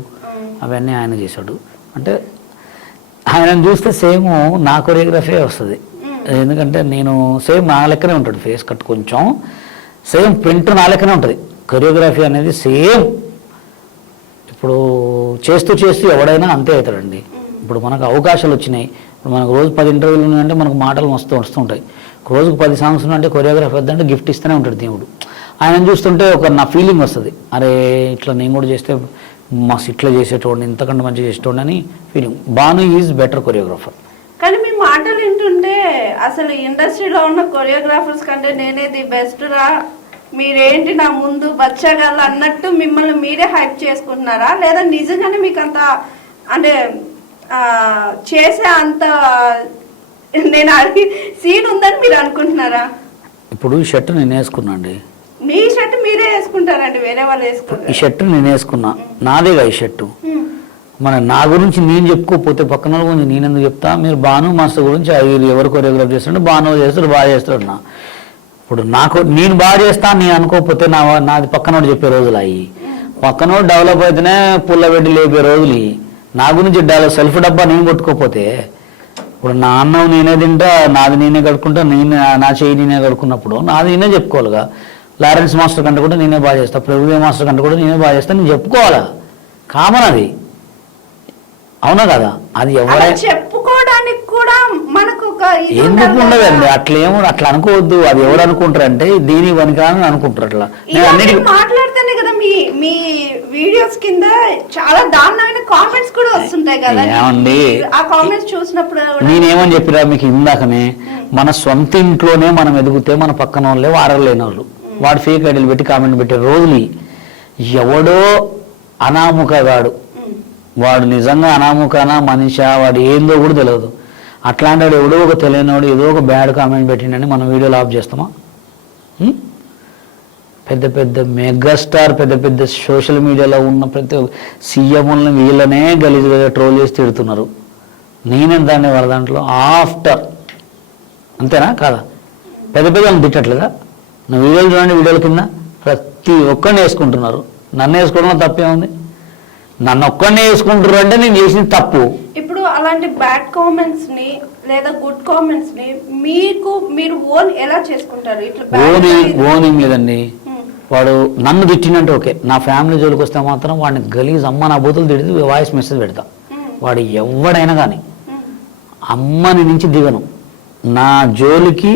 అవన్నీ ఆయన చేశాడు. అంటే ఆయన చూస్తే సేమ్ నా కొరియోగ్రఫీ వస్తుంది, ఎందుకంటే నేను సేమ్ నా లెక్కనే ఉంటాడు, ఫేస్ కట్ కొంచెం సేమ్ ప్రింట్ నా లెక్కనే ఉంటుంది. కొరియోగ్రఫీ అనేది సేమ్. ఇప్పుడు చేస్తూ ఎవడైనా అంతే అవుతాడండి. ఇప్పుడు మనకు అవకాశాలు వచ్చినాయి, ఇప్పుడు మనకు రోజు 10 ఇంటర్వ్యూలు ఉన్నాయంటే మనకు మాటలు వస్తుంటాయి. రోజుకు 10 సాంగ్స్ ఉన్నాయంటే కొరియోగ్రఫీ వద్దంటే గిఫ్ట్ ఇస్తూనే ఉంటాడు దేవుడు. ఆయన చూస్తుంటే ఒక నా ఫీలింగ్ వస్తుంది, అరే ఇట్లా నేను కూడా చేస్తే మస్తు ఇట్లా చేసేటోడిని, ఇంతకంటే మంచిగా చేసేటోడిని అని feeling. Bhanu is better choreographer. కానీ మీ మాటలు వింటుంటే అసలు ఇండస్ట్రీలో ఉన్న కొరియోగ్రాఫర్స్ కంటే నేనే ది బెస్ట్ రా, మీరేంటి నా ముందు బచ్చగాళ్ళు అన్నట్టు మిమ్మల్ని మీరే హైప్ చేసుకుంటున్నారా, లేదా నిజంగానే మీకు అంత అంటే చేసే అంత నేను సీన్ ఉందని మీరు అనుకుంటున్నారా? ఇప్పుడు ఈ షర్ట్ నేను వేసుకున్నా అండి. మీ షర్ట్ మీరే వేసుకుంటారండి, వేరే వాళ్ళు వేసుకుంటారు? ఈ షర్ట్ నేను వేసుకున్నా, నాదేగా ఈ షర్టు. మన నా గురించి నేను చెప్పుకోకపోతే పక్కన వాళ్ళ గురించి నేను ఎందుకు చెప్తా? మీరు భాను మాస్టర్ గురించి ఎవరు కొరియోగ్రాఫ్ చేస్తాడు, భాను చేస్తాడు, బాగా చేస్తాడు నా. ఇప్పుడు నేను బాగా చేస్తాను నేను అనుకోకపోతే నాది పక్కనోడు చెప్పే రోజులు అయ్యి, పక్కనోడు డెవలప్ అయితేనే పుల్ల పెట్టి లేపే రోజులు. నా గురించి సెల్ఫ్ డబ్బా నేను కొట్టుకోకపోతే, ఇప్పుడు నా అన్నం నేనే తింటా, నాది నేనే కడుక్కుంటా, నా చేయి నేనే కడుక్కున్నప్పుడు నాది నేనే చెప్పుకోవాలిగా. లారెన్స్ మాస్టర్ కంటే కూడా నేనే బాగా చేస్తా, ప్రభుదేవ్ మాస్టర్ కంటే కూడా నేనే బాగా చేస్తా, నేను చెప్పుకోవాలా? కామన్ అది, అవునా కదా? అది ఎవరైనా చెప్పుకోవడానికి కూడా మనకు ఒక ఇది ఎందుకు ఉండాలి ఉండదండి? కదా. అట్లా అనుకోవద్దు. అది ఎవరు అనుకుంటారు అంటే దీని పనికిరాని అనుకుంటారు. అట్లా నేను ఇలాంటివి అన్నిటికీ మాట్లాడితేనే కదా మీ వీడియోస్ కింద చాలా దారుణమైన కామెంట్స్ కూడా వస్తుంటాయి కదా. ఏమండి? ఆ కామెంట్స్ చూసినప్పుడు కూడా నేనేమని చెప్పిరా మీకు ఇందాకనే, మన సొంత ఇంట్లోనే మనం ఎదిగితే మన పక్కన వాళ్ళే వారలేని వాళ్ళు. వాడు ఫేక్ ఐడీలు పెట్టి కామెంట్ పెట్టే రోజులు ఎవడో అనాముకగాడు, వాడు నిజంగా అనాముకనా మనిషా వాడు ఏందో కూడా తెలియదు. అట్లాంటి వాడు ఎవడో ఒక తెలియనివాడు ఏదో ఒక బ్యాడ్ కామెంట్ పెట్టిండని మనం వీడియోలు ఆఫ్ చేస్తామా? పెద్ద పెద్ద మెగాస్టార్, పెద్ద పెద్ద సోషల్ మీడియాలో ఉన్న ప్రతి సీఎంలను వీళ్ళనే గలీజుగా ట్రోల్ చేసి తిడుతున్నారు. నేనే దాన్ని వాళ్ళ దాంట్లో ఆఫ్టర్ అంతేనా కాదా? పెద్ద పెద్దలను తిట్టట్లేదా? నువ్వు వీడియోలు చూడండి, వీడియోల కింద ప్రతి ఒక్కరిని వేసుకుంటున్నారు. నన్ను వేసుకోవడంలో తప్పేముంది? నన్ను ఒక్కడినే వేసుకుంటారు అంటే నేను చేసింది తప్పు. ఇప్పుడు అలాంటి బ్యాడ్ కామెంట్స్ ని లేదా గుడ్ కామెంట్స్ ని మీరు ఓన్ ఎలా చేసుకుంటారు? ఇట్లా ఓనింగ్ లేదండి. వాడు నన్ను తిట్టినంటే ఓకే, నా ఫ్యామిలీ జోలికి వస్తే మాత్రం వాడిని గలీజ్ అమ్మ నా బూతులు తిడితే వాయిస్ మెసేజ్ పెడతా. వాడు ఎవడైనా కానీ అమ్మని నుంచి దిగను. నా జోలికి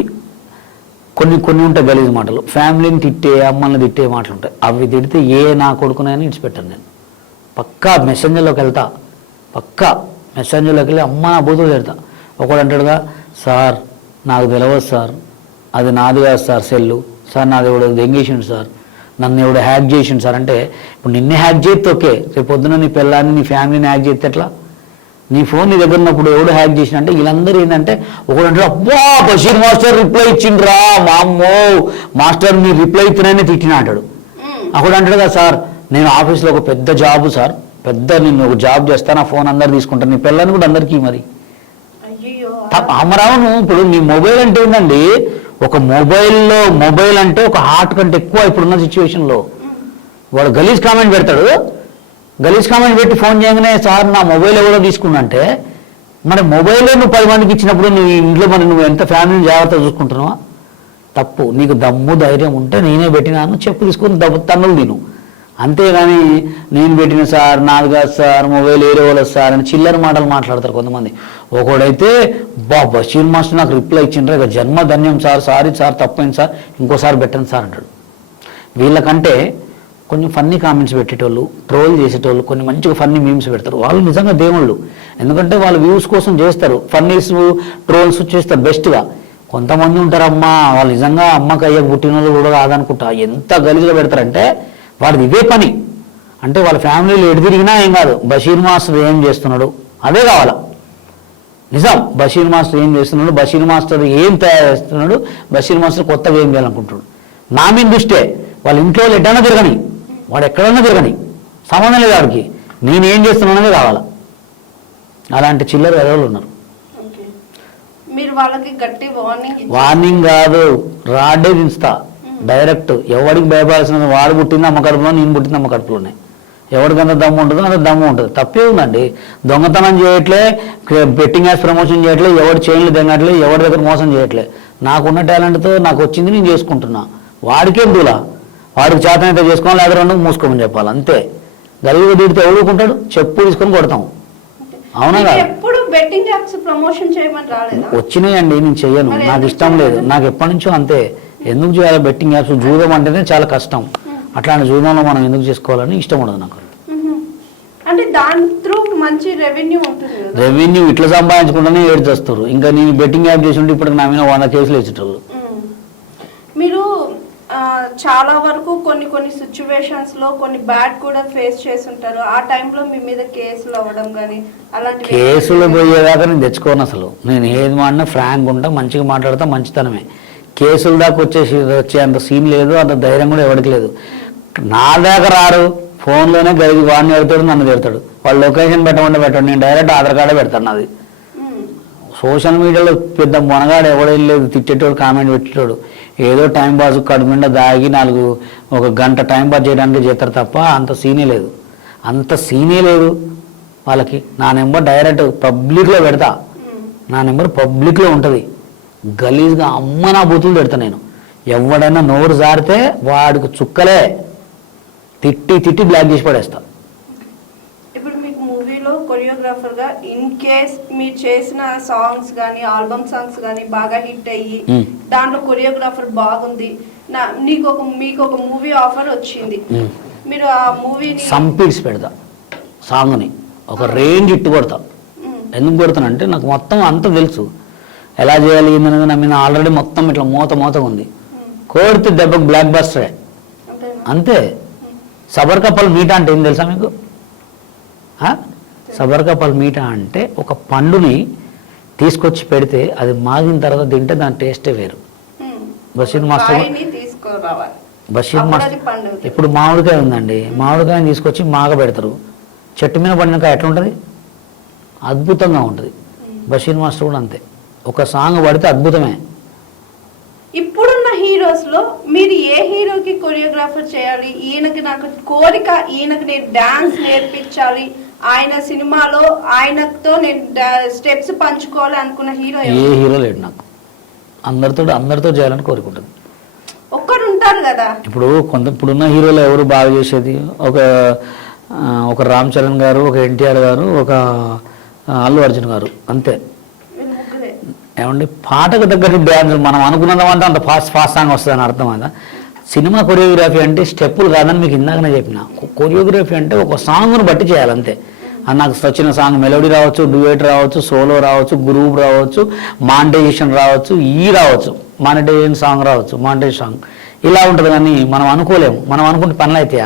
కొన్ని ఉంటాయి గలీజ్ మాటలు, ఫ్యామిలీని తిట్టే అమ్మల్ని తిట్టే మాటలు ఉంటాయి. అవి తిడితే నా కొడుకునైనా ఇడిచిపెట్టాను నేను. పక్కా మెసెంజర్లోకి వెళ్తా, పక్కా మెసెంజర్లోకి వెళ్ళి అమ్మ నా బూతులు తిడతా. ఒకడు అంటాడుగా, సార్ నాకు తెలియదు సార్, అది నాది కాదు సార్ సెల్లు, సార్ నాది ఎవడో దెంగేసిండు సార్, నన్ను ఎవడో హ్యాక్ చేసిండు సార్. అంటే ఇప్పుడు నిన్నే హ్యాక్ చేస్తే ఓకే, రేపు పొద్దున నీ పిల్లాన్ని నీ ఫ్యామిలీని హ్యాక్ చేస్తే ఎట్లా? నీ ఫోన్ నీ దగ్గర ఉన్నప్పుడు ఎవడు హ్యాక్ చేసిన అంటే వీళ్ళందరూ ఏంటంటే ఒకడు అంటే అబ్బా బషీర్ మాస్టర్ రిప్లై ఇచ్చిండ్రా, మా అమ్మో మాస్టర్ మీరు రిప్లై ఇచ్చిననే తిట్టిన అంటాడు. అప్పుడు అంటాడు కదా, సార్ నేను ఆఫీస్లో ఒక పెద్ద జాబ్ సార్, నేను ఒక జాబ్ చేస్తా, నా ఫోన్ అందరు తీసుకుంటాను, నీ పిల్లని కూడా అందరికీ మరి అమరావును. ఇప్పుడు నీ మొబైల్ అంటే ఏంటండి, ఒక మొబైల్ అంటే ఒక హార్ట్ కంటే ఎక్కువ ఇప్పుడున్న సిచ్యువేషన్లో. వాడు గలీజ్ కామెంట్ పెడతాడు, గలీజ్ కామెంట్ పెట్టి ఫోన్ చేయగానే సార్ నా మొబైల్ ఎవరో తీసుకున్నంటే, మరి మొబైల్లో నువ్వు 10 మందికి ఇచ్చినప్పుడు నువ్వు ఇంట్లో మరి నువ్వు ఎంత ఫ్యామిలీని జాగ్రత్తగా చూసుకుంటున్నావా? తప్పు. నీకు దమ్ము ధైర్యం ఉంటే నేనే పెట్టినాను చెప్పు తీసుకుని తన్నులు తిను, అంతేగాని నేను పెట్టిన సార్ నాది కాదు సార్ మొబైల్ ఏరే వాళ్ళు సార్ అని చిల్లర మాటలు మాట్లాడతారు కొంతమంది. ఒకడైతే బషీర్ మాస్టర్ నాకు రిప్లై ఇచ్చిండ్రా, ఇక జన్మధన్యం సార్, సారీ సార్ తప్పైంది సార్, ఇంకోసారి పెట్టండి సార్ అంటాడు. వీళ్ళకంటే కొంచెం ఫన్నీ కామెంట్స్ పెట్టేటోళ్ళు, ట్రోల్ చేసేటోళ్ళు, కొన్ని మంచిగా ఫన్నీ మీమ్స్ పెడతారు, వాళ్ళు నిజంగా దేవుళ్ళు. ఎందుకంటే వాళ్ళు వ్యూస్ కోసం చేస్తారు, ఫన్నీస్ ట్రోల్స్ చేస్తారు బెస్ట్గా. కొంతమంది ఉంటారు అమ్మా, వాళ్ళు నిజంగా అమ్మకి అయ్యకు పుట్టిన వాళ్ళు కూడా కాదనుకుంటా, ఎంత గలీజ్గా పెడతారంటే వాడిది ఇదే పని. అంటే వాళ్ళ ఫ్యామిలీలో ఎటు తిరిగినా ఏం కాదు, బషీర్ మాస్టర్ ఏం చేస్తున్నాడు అదే కావాలా. నిజం, బషీర్ మాస్టర్ ఏం చేస్తున్నాడు, బషీర్ మాస్టర్ ఏం తయారు చేస్తున్నాడు, బషీర్ మాస్టర్ కొత్తగా ఏం చేయాలనుకుంటున్నాడు. నా మీద దృష్టే వాళ్ళ ఇంట్లో వాళ్ళు ఎట్టైనా తిరగని, వాడు ఎక్కడైనా తిరగని, సంబంధం లేదు వాడికి, నేనేం చేస్తున్నాననే కావాలా. అలాంటి చిల్లర ఎదవలు ఉన్నారు. మీరు వాళ్ళకి గట్టి వార్నింగ్ కాదు, రాడ్డే దించుతా డైరెక్ట్. ఎవడికి భయపడాల్సిన, వాడు పుట్టింది అమ్మ కడుపులో, నేను పుట్టింది అమ్మ కడుపులోనే. ఎవరికి అంత దమ్ము ఉంటుందో అంత దమ్ము ఉంటుంది. తప్పే ఉందండి, దొంగతనం చేయట్లే, బెట్టింగ్ యాప్స్ ప్రమోషన్ చేయట్లే, ఎవడు చైన్లు తెగట్లే, ఎవరి దగ్గర మోసం చేయట్లే. నాకున్న టాలెంట్తో నాకు వచ్చింది నేను చేసుకుంటున్నా. వాడికేం దూలా, వాడికి చేతనైతే చేసుకోవాలి, లేదా రెండు మూసుకోమని చెప్పాలి అంతే. గలీగా తిడితే ఎవడుకుంటాడు, చెప్పు తీసుకొని కొడతాం. అవునా కాదు? వచ్చినాయండి, నేను చెయ్యను, నాకు ఇష్టం లేదు, నాకు ఎప్పటి నుంచో అంతే. ఎందుకు చేయాలి బెట్టింగ్ యాప్స్? జూదం అంటేనే చాలా కష్టం, అట్లాంటి జూదంలో మనం ఎందుకు చేసుకోవాలని ఇష్టం ఉండదు నాకు. అంటే దాని త్రూ మంచి రెవెన్యూ ఉంటుంది. రెవెన్యూ ఇట్లా సంపాదించుకుంటేనే ఏడు చేస్తారు. ఇంకా నేను బెట్టింగ్ యాప్ చేసి ఉంటే ఇప్పుడు నా మీద 100 కేసులు వేసేటోళ్ళు. మీరు చాలా వరకు కొన్ని సిచ్యువేషన్స్ లో కొన్ని బ్యాడ్ కూడా ఫేస్ చేసి ఉంటారు. ఆ టైంలో మీ మీద కేసులు అవ్వడం కానీ అలాంటి కేసులు పోయేదాకా నేను తెచ్చుకోను అసలు. నేను ఏది మాడినా ఫ్రాంక్ ఉంటా, మంచిగా మాట్లాడతా, మంచితనమే. కేసుల దాకా వచ్చే అంత సీన్ లేదు, అంత ధైర్యం కూడా ఎవరికి లేదు. నా దాకా రారు, ఫోన్లోనే గది వాడిని పెడతాడు, నన్ను పెడతాడు. వాళ్ళు లొకేషన్ పెట్టండి, నేను డైరెక్ట్ ఆధార్ కార్డే పెడతాను నాది. సోషల్ మీడియాలో పెద్ద మొనగాడు ఎవడేం లేదు, తిట్టేటోడు, కామెంట్ పెట్టేటోడు, ఏదో టైం పాస్ కడుపు నిండా దాగి 1 గంట టైం పాస్ చేయడానికి చేస్తారు తప్ప అంత సీనే లేదు వాళ్ళకి. నా నెంబర్ డైరెక్ట్ పబ్లిక్లో పెడతా, నా నెంబర్ పబ్లిక్లో ఉంటుంది. గలీజ్గా అమ్మ నా బూతులు పెడతా నేను. ఎవడైనా నోరు జారితే వాడికి చుక్కలే, తిట్టి బ్లాక్ చేసి పడేస్తా. ఇప్పుడు మీకు మూవీలో కొరియోగ్రాఫర్ గా ఇన్ కేస్ మీరు చేసిన సాంగ్స్ కానీ ఆల్బమ్ సాంగ్స్ కానీ బాగా హిట్ అయ్యి దాంట్లో కొరియోగ్రాఫర్ బాగుంది, మీకు ఒక మూవీ ఆఫర్ వచ్చింది, మీరు ఆ మూవీని సంపీడ్స్ పెడతా, సాంగ్ని ఒక రేంజ్ ఇట్టు కొడతా. ఎందుకు కొడతానంటే నాకు మొత్తం అంతా తెలుసు, ఎలా చేయాలి ఏంటనేది నా మీద ఆల్రెడీ మొత్తం ఇట్లా మూతగా ఉంది. కోడితే దెబ్బకు బ్లాక్ బస్టరే అంతే. సబర్కపల్ మీఠా అంటే ఏం తెలుసా మీకు? సబర్కపల్ మీఠా అంటే ఒక పండుని తీసుకొచ్చి పెడితే అది మాగిన తర్వాత తింటే దాని టేస్టే వేరు. బషీర్ మాస్టర్ ఇప్పుడు మామిడికాయ ఉందండి, మామిడికాయని తీసుకొచ్చి మాగ పెడతారు, చెట్టు మీద పండినకాయ ఎట్లా ఉంటుంది? అద్భుతంగా ఉంటుంది. బషీర్ మాస్టర్ కూడా అంతే, ఒక సాంగ్ పడితే అద్భుతమే. ఇప్పుడున్న హీరోస్ లో మీరు ఏ హీరోకి కొరియోగ్రాఫర్ చేయాలి, ఈయనకి నాకు కోరిక, ఈయనకి నేను డాన్స్ నేర్పించాలి, ఆయన సినిమాలో ఆయనతో నేను స్టెప్స్ పంచుకోవాలి అనుకున్న హీరో? ఏ హీరో లేడు నాకు, అందరితో చేయాలని కోరుకుంటుంది. ఒక్కరు ఉంటారు కదా ఇప్పుడు ఇప్పుడున్న హీరోలు ఎవరు బాగా చేసేది? ఒక రామ్ చరణ్ గారు, ఒక ఎన్టీఆర్ గారు, ఒక అల్లు అర్జున్ గారు, అంతే. ఏమండి పాటకు తగ్గట్టు డ్యాన్స్ మనం అనుకున్నదామంటే అంత ఫాస్ట్ సాంగ్ వస్తుందని అర్థం కదా. సినిమా కొరియోగ్రఫీ అంటే స్టెప్పులు కాదని మీకు ఇందాకనే చెప్పిన. కొరియోగ్రఫీ అంటే ఒక సాంగ్ను బట్టి చేయాలంతే. నాకు వచ్చిన సాంగ్ మెలోడీ రావచ్చు, డ్యూయట్ రావచ్చు, సోలో రావచ్చు, గ్రూప్ రావచ్చు, మానిటైజేషన్ రావచ్చు, రావచ్చు, మానిటైజేషన్ సాంగ్ రావచ్చు, మానిటైజేషన్ సాంగ్ ఇలా ఉంటుంది. కానీ మనం అనుకోలేము, మనం అనుకుంటే పనులు అయితే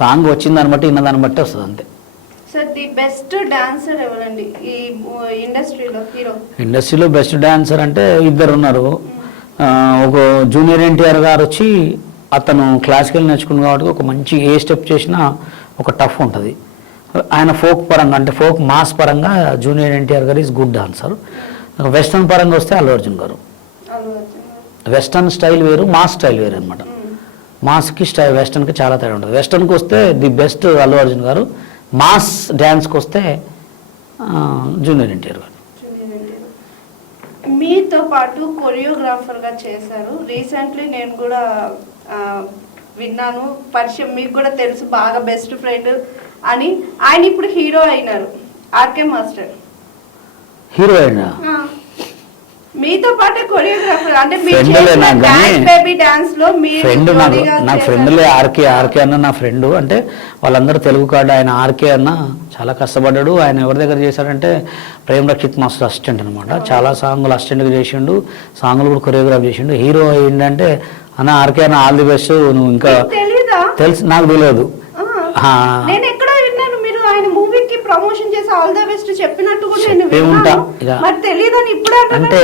సాంగ్ వచ్చిన దాన్ని బట్టి దాన్ని బట్టి వస్తుంది అంతే. సార్ ది బెస్ట్ డాన్సర్ ఎవరండి ఈ ఇండస్ట్రీలో? బెస్ట్ డాన్సర్ అంటే ఇద్దరు ఉన్నారు. ఒక జూనియర్ ఎన్టీఆర్ గారు వచ్చి అతను క్లాసికల్ నేర్చుకున్నాడు కాబట్టి ఒక మంచి ఏ స్టెప్ చేసినా ఒక టఫ్ ఉంటుంది. ఆయన ఫోక్ పరంగా అంటే ఫోక్ మాస్ పరంగా జూనియర్ ఎన్టీఆర్ గారు ఈజ్ గుడ్ డాన్సర్. వెస్టర్న్ పరంగా వస్తే అల్లు అర్జున్ గారు. వెస్టర్న్ స్టైల్ వేరు, మాస్ స్టైల్ వేరు అనమాట. మాస్కి వెస్టర్న్కి చాలా తేడా ఉంటుంది. వెస్టర్న్కి వస్తే ది బెస్ట్ అల్లు అర్జున్ గారు, మాస్ డ్యాన్స్కి వస్తే జూనియర్ ఎన్టీఆర్ గారు. మీతో పాటు కొరియోగ్రాఫర్గా చేశారు. రీసెంట్లీ నేను కూడా విన్నాను, పరిచయం మీకు కూడా తెలుసు, బాగా బెస్ట్ ఫ్రెండ్ అని. ఆయన ఇప్పుడు హీరో అయినారు, ఆర్కే మాస్టర్ హీరో అయినా. మీతో పాటే కొరియోగ్రాఫర్ అంటే నా ఫ్రెండ్లే. ఆర్కే అన్న నా ఫ్రెండ్. అంటే వాళ్ళందరూ తెలుగు కాడు. ఆయన ఆర్కే అన్న చాలా కష్టపడ్డాడు. ఆయన ఎవరి దగ్గర చేశాడంటే ప్రేమ్ రక్షిత్ మాస్టర్ అసిస్టెంట్ అనమాట. చాలా సాంగులు అసిస్టెంట్గా చేసిండు, సాంగులు కూడా కొరియోగ్రాఫ్ చేసిండు. హీరో ఏంటంటే అన్న ఆర్కే అన్న ఆల్ ది బెస్ట్. నువ్వు ఇంకా తెలుసు, నాకు తెలియదు. నేను ఎక్కడ విన్నాను మీరు ఆయన మూవీకి ప్రమోషన్ చేసి ఆల్ ద బెస్ట్ చెప్పినట్టు కూడా నేను విన్నాను. మరి తెలియదని ఇప్పుడే అంటే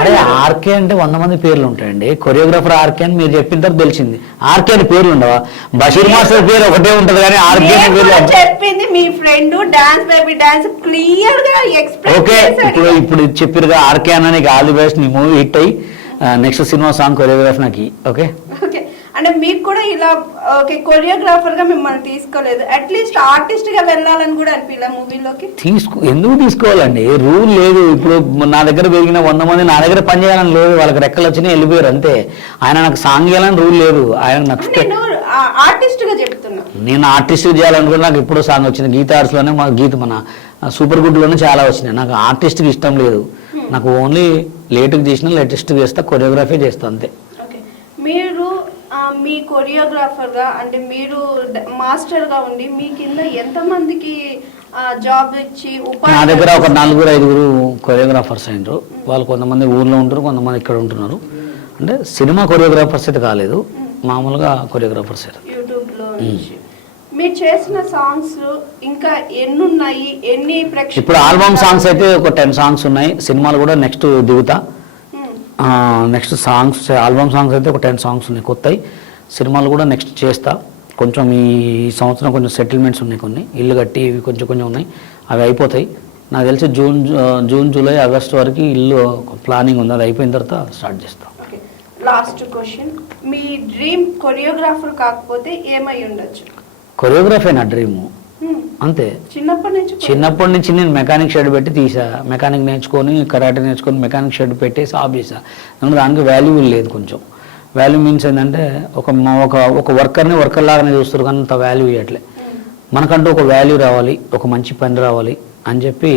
అరే ఆర్కే అంటే 100 మంది పేర్లు ఉంటాయండి. కొరియోగ్రాఫర్ ఆర్కే అని మీరు చెప్పిన తర్వాత తెలిసింది. ఆర్కే అని పేర్లు ఉండవా? బషీర్ మాస్టర్ పేరు ఒకటే ఉంటది కానీ ఆర్కే చెప్పింది మీ friend dance baby dance clear గా ఎక్స్ప్రెస్. ఓకే, ఇప్పుడు చెప్పారుగా ఆర్కే అన్న నీకు ఆల్ ది బెస్ట్, నీ మూవీ హిట్ అయ్యి నెక్స్ట్ సినిమా సాంగ్ కొరియోగ్రాఫర్ నాకు. ఓకే అంటే మీకు కూడా ఇలా ఓకే కొరియోగ్రాఫర్ గా మిమ్మల్ని తీసుకోలేదు, అట్లీస్ట్ ఆర్టిస్ట్ గా వెళ్ళాలని కూడా అనిపించలే మూవీలోకి? ఎందుకు తీసుకోవాలండి? రూల్ లేదు. ఇప్పుడు నా దగ్గర పెరిగిన 100 మంది నా దగ్గర పని చేయాలని లేదు, వాళ్ళకి రెక్కలు వచ్చినాయి వెళ్ళిపోయారు అంతే. ఆయన నాకు సాంగ్ చేయాలని రూల్ లేదు. ఆయన నాకు ఆర్టిస్ట్ గా చెప్తున్నా, నేను ఆర్టిస్ట్ చేయాలనుకుంటే నాకు ఇప్పుడు సాంగ్ వచ్చింది. గీత ఆర్ట్స్లోనే మా గీత మన సూపర్ గుడ్లోనే చాలా వచ్చినాయి. నాకు ఆర్టిస్ట్కి ఇష్టం లేదు. నాకు ఓన్లీ లేట్కి చేసిన లేటెస్ట్ చేస్తా, కొరియోగ్రఫీ చేస్తా అంతే. మీరు మీ కొరియోగ్రాఫర్ గా అంటే మీరు మాస్టర్ గా ఉండి మీ కింద ఎంత మందికి జాబ్ ఇచ్చి నా దగ్గర ఒక 4-5 కొరియోగ్రాఫర్స్ అయినారు. వాళ్ళు కొంతమంది ఊర్లో ఉంటారు, కొంతమంది ఇక్కడ ఉంటున్నారు. అంటే సినిమా కొరియోగ్రాఫర్స్ అయితే కాలేదు, మామూలుగా కొరియోగ్రాఫర్స్ యూట్యూబ్ లో. మీరు చేసిన సాంగ్స్ ఇంకా ఎన్ని ఉన్నాయి, ఎన్ని ప్రేక్షకులు? ఇప్పుడు ఆల్బమ్ సాంగ్స్ అయితే ఒక 10 సాంగ్స్ ఉన్నాయి. సినిమాలు కూడా నెక్స్ట్ దిగుతా. నెక్స్ట్ సాంగ్స్ ఆల్బమ్ సాంగ్స్ అయితే ఒక 10 సాంగ్స్ ఉన్నాయి కొత్తవి. సినిమాలు కూడా నెక్స్ట్ చేస్తా. కొంచెం ఈ సంవత్సరం కొంచెం సెటిల్మెంట్స్ ఉన్నాయి, కొన్ని ఇల్లు కట్టి ఇవి కొంచెం ఉన్నాయి, అవి అయిపోతాయి. నాకు తెలిసి జూన్ జూలై ఆగస్ట్ వరకు ఇల్లు ప్లానింగ్ ఉంది, అది అయిపోయిన తర్వాత స్టార్ట్ చేస్తాం. లాస్ట్ క్వశ్చన్, మీ డ్రీమ్ కొరియోగ్రాఫర్ కాకపోతే ఏమై ఉండొచ్చు? కొరియోగ్రఫీ నా డ్రీము అంతే. చిన్నప్పటి నుంచి నేను మెకానిక్ షెడ్ పెట్టి తీసా. మెకానిక్ నేర్చుకొని కరాటే నేర్చుకొని మెకానిక్ షెడ్ పెట్టేసి ఆఫ్ చేసా. దానికి వాల్యూ లేదు. కొంచెం వాల్యూ మీన్స్ ఏంటంటే ఒక వర్కర్ని వర్కర్ లాగానే చూస్తారు కానీ అంత వాల్యూ ఇవ్వట్లే. మనకంటూ ఒక వాల్యూ రావాలి, ఒక మంచి పని రావాలి అని చెప్పి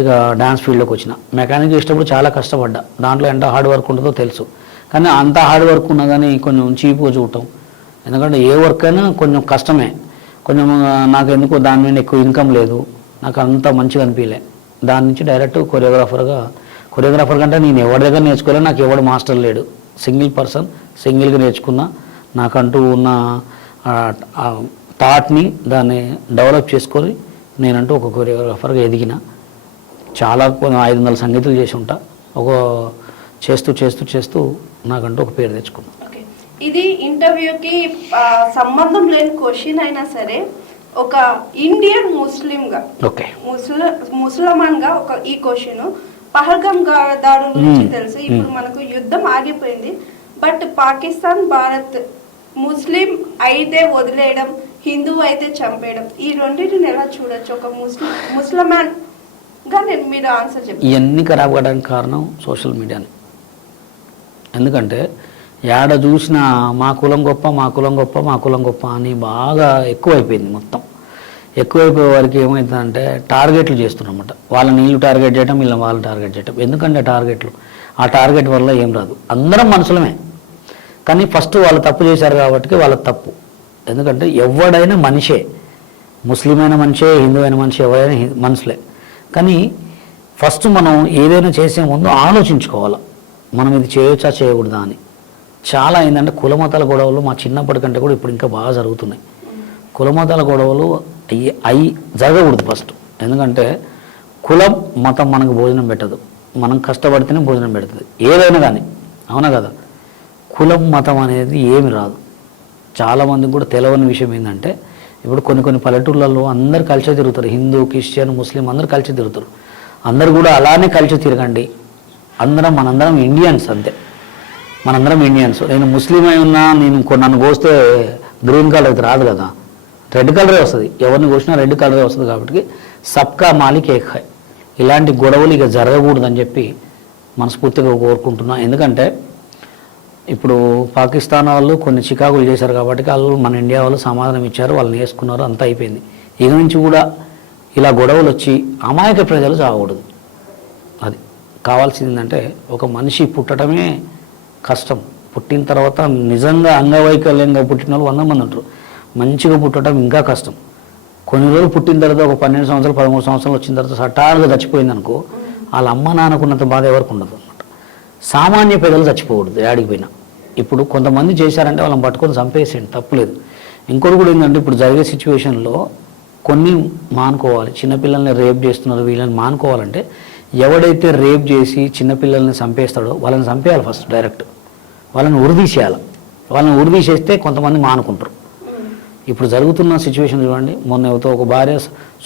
ఇక డ్యాన్స్ ఫీల్డ్లోకి వచ్చిన. మెకానిక్ చేసేటప్పుడు చాలా కష్టపడ్డా, దాంట్లో ఎంత హార్డ్ వర్క్ ఉంటుందో తెలుసు. కానీ అంత హార్డ్ వర్క్ ఉన్నా కానీ కొంచెం చీప్గా చూడటం, ఎందుకంటే ఏ వర్క్ అయినా కొంచెం కష్టమే. కొంచెం నాకు ఎందుకో దాని మీద ఎక్కువ ఇన్కమ్ లేదు, నాకు అంత మంచిగా అనిపించలే. దాని నుంచి డైరెక్ట్ కొరియోగ్రాఫర్ కంటే నేను ఎవరి దగ్గర నేర్చుకోలేదు, నాకు ఎవడు మాస్టర్ లేడు. సింగిల్ పర్సన్, సింగిల్గా నేర్చుకున్నా. నాకంటూ ఉన్న థాట్ని దాన్ని డెవలప్ చేసుకొని నేనంటూ ఒక కొరియోగ్రాఫర్గా ఎదిగిన. చాలా 500 సంగీతాలు చేసి ఉంటా. చేస్తూ నాకంటూ ఒక పేరు తెచ్చుకున్నాను. ఇది ఇంటర్వ్యూకి సంబంధం లేని క్వశ్చన్ అయినా సరే, ఒక ఇండియన్ ముస్లింగా, ముసల్మాన్గా ఈ క్వశ్చన్. పహల్గాం దాడుల గురించి తెలుసు. ఇప్పుడు మనకు యుద్ధం ఆగిపోయింది, బట్ పాకిస్తాన్, భారత్ ముస్లిం అయితే వదిలేయడం, హిందువు అయితే చంపేయడం, ఈ రెండింటిని ఎలా చూడొచ్చు ఒక ముస్లిమాన్ గా? మీరు ఆన్సర్ చెప్పండి. ఇవన్నీ ఖరాబ్ కావడానికి కారణం సోషల్ మీడియాని. ఎందుకంటే ఏడ చూసినా మా కులం గొప్ప అని బాగా ఎక్కువైపోయింది. మొత్తం ఎక్కువైపోయే వారికి ఏమవుతుందంటే టార్గెట్లు చేస్తున్నమాట. వాళ్ళని వీళ్ళు టార్గెట్ చేయడం, వీళ్ళని వాళ్ళు టార్గెట్ చేయడం. ఎందుకంటే టార్గెట్లు, ఆ టార్గెట్ వల్ల ఏం రాదు. అందరం మనుషులమే, కానీ ఫస్ట్ వాళ్ళు తప్పు చేశారు కాబట్టి వాళ్ళ తప్పు. ఎందుకంటే ఎవడైనా మనిషే, ముస్లిం అయిన మనిషే, హిందూ అయిన మనిషి, ఎవరైనా మనుషులే. కానీ ఫస్ట్ మనం ఏదైనా చేసే ముందు ఆలోచించుకోవాలి, మనం ఇది చేయొచ్చా చేయకూడదా అని. చాలా ఏంటంటే కులమతాల గొడవలు మా చిన్నప్పటికంటే కూడా ఇప్పుడు ఇంకా బాగా జరుగుతున్నాయి. కులమతాల గొడవలు అవి జరగకూడదు ఫస్ట్. ఎందుకంటే కులం మతం మనకు భోజనం పెట్టదు, మనం కష్టపడితేనే భోజనం పెడుతుంది ఏదైనా కానీ. అవునా కదా? కులం మతం అనేది ఏమి రాదు. చాలామందికి కూడా తెలియని విషయం ఏంటంటే, ఇప్పుడు కొన్ని పల్లెటూళ్ళల్లో అందరు కలిసి తిరుగుతారు. హిందూ, క్రిస్టియన్, ముస్లిం అందరూ కలిసి తిరుగుతారు. అందరు కూడా అలానే కలిసి తిరగండి. మనందరం ఇండియన్స్, అంతే. మనందరం ఇండియన్స్. నేను ముస్లిం అయి ఉన్నా, నన్ను కోస్తే గ్రీన్ కలర్ అయితే రాదు కదా, రెడ్ కలరే వస్తుంది. ఎవరిని కోసినా రెడ్ కలరే వస్తుంది. కాబట్టి సబ్కా మాలిక్ ఏక్ హై. ఇలాంటి గొడవలు ఇక జరగకూడదని చెప్పి మనస్ఫూర్తిగా కోరుకుంటున్నా. ఎందుకంటే ఇప్పుడు పాకిస్తాన్ వాళ్ళు కొన్ని చికాకులు చేశారు కాబట్టి వాళ్ళు మన ఇండియా వాళ్ళు సమాధానం ఇచ్చారు, వాళ్ళని వేసుకున్నారు, అంతా అయిపోయింది. ఇక నుంచి కూడా ఇలా గొడవలు వచ్చి అమాయక ప్రజలు చావకూడదు. అది కావాల్సిందంటే, ఒక మనిషి పుట్టడమే కష్టం. పుట్టిన తర్వాత నిజంగా అంగవైకల్యంగా పుట్టిన వాళ్ళు 100 మంది ఉంటారు. మంచిగా పుట్టడం ఇంకా కష్టం. కొన్ని రోజులు పుట్టిన తర్వాత ఒక 12 సంవత్సరాలు 13 సంవత్సరాలు వచ్చిన తర్వాత సటాలుగా చచ్చిపోయింది అనుకో, వాళ్ళ అమ్మ నాన్నకున్నంత బాధ ఎవరికి ఉండదు అనమాట. సామాన్య పేదలు చచ్చిపోకూడదు ఏడికి పోయినా. ఇప్పుడు కొంతమంది చేశారంటే వాళ్ళని పట్టుకొని చంపేసేయండి, తప్పులేదు. ఇంకోటి కూడా ఏంటంటే, ఇప్పుడు జరిగే సిచ్యువేషన్లో కొన్ని మానుకోవాలి. చిన్నపిల్లల్ని రేప్ చేస్తున్నారు, వీళ్ళని మానుకోవాలంటే ఎవడైతే రేప్ చేసి చిన్నపిల్లల్ని చంపేస్తాడో వాళ్ళని చంపేయాలి ఫస్ట్. డైరెక్ట్ వాళ్ళని ఉరిదీసేయాలి. వాళ్ళని ఉరిదీసేస్తే కొంతమంది మానుకుంటారు. ఇప్పుడు జరుగుతున్న సిచ్యువేషన్ చూడండి. మొన్న ఎవరితో ఒక భార్య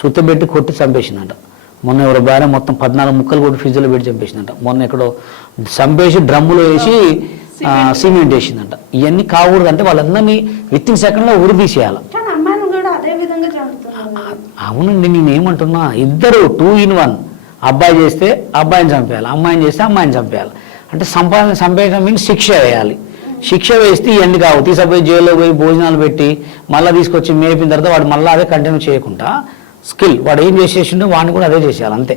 సుత్తబెట్టి కొట్టి చంపేసిందంట. మొన్న ఎవరో భార్య మొత్తం 14 ముక్కలు కొట్టి ఫ్రిడ్జ్లో పెట్టి చంపేసిందంట. మొన్న ఎక్కడో చంపేసి డ్రమ్ములో వేసి సిమెంట్ వేసిందంట. ఇవన్నీ కాకూడదు. అంటే వాళ్ళందరినీ వితిన్ సెకండ్లో ఉరిదీసేయాలి. అవునండి, నేనేమంటున్నా, ఇద్దరు 2 in 1. అబ్బాయి చేస్తే అబ్బాయిని చంపేయాలి, అమ్మాయిని చేస్తే అమ్మాయిని చంపేయాలి. అంటే చంపేయడం మీన్స్ శిక్ష వేయాలి. శిక్ష వేస్తే ఇవన్నీ కావు. తీసుకుపోయి జైల్లో పోయి భోజనాలు పెట్టి మళ్ళీ తీసుకొచ్చి మేపిన తర్వాత వాడు మళ్ళీ అదే కంటిన్యూ చేయకుండా స్కిల్ వాడు ఏం చేసేసిండో వాడిని కూడా అదే చేసేయాలి, అంతే.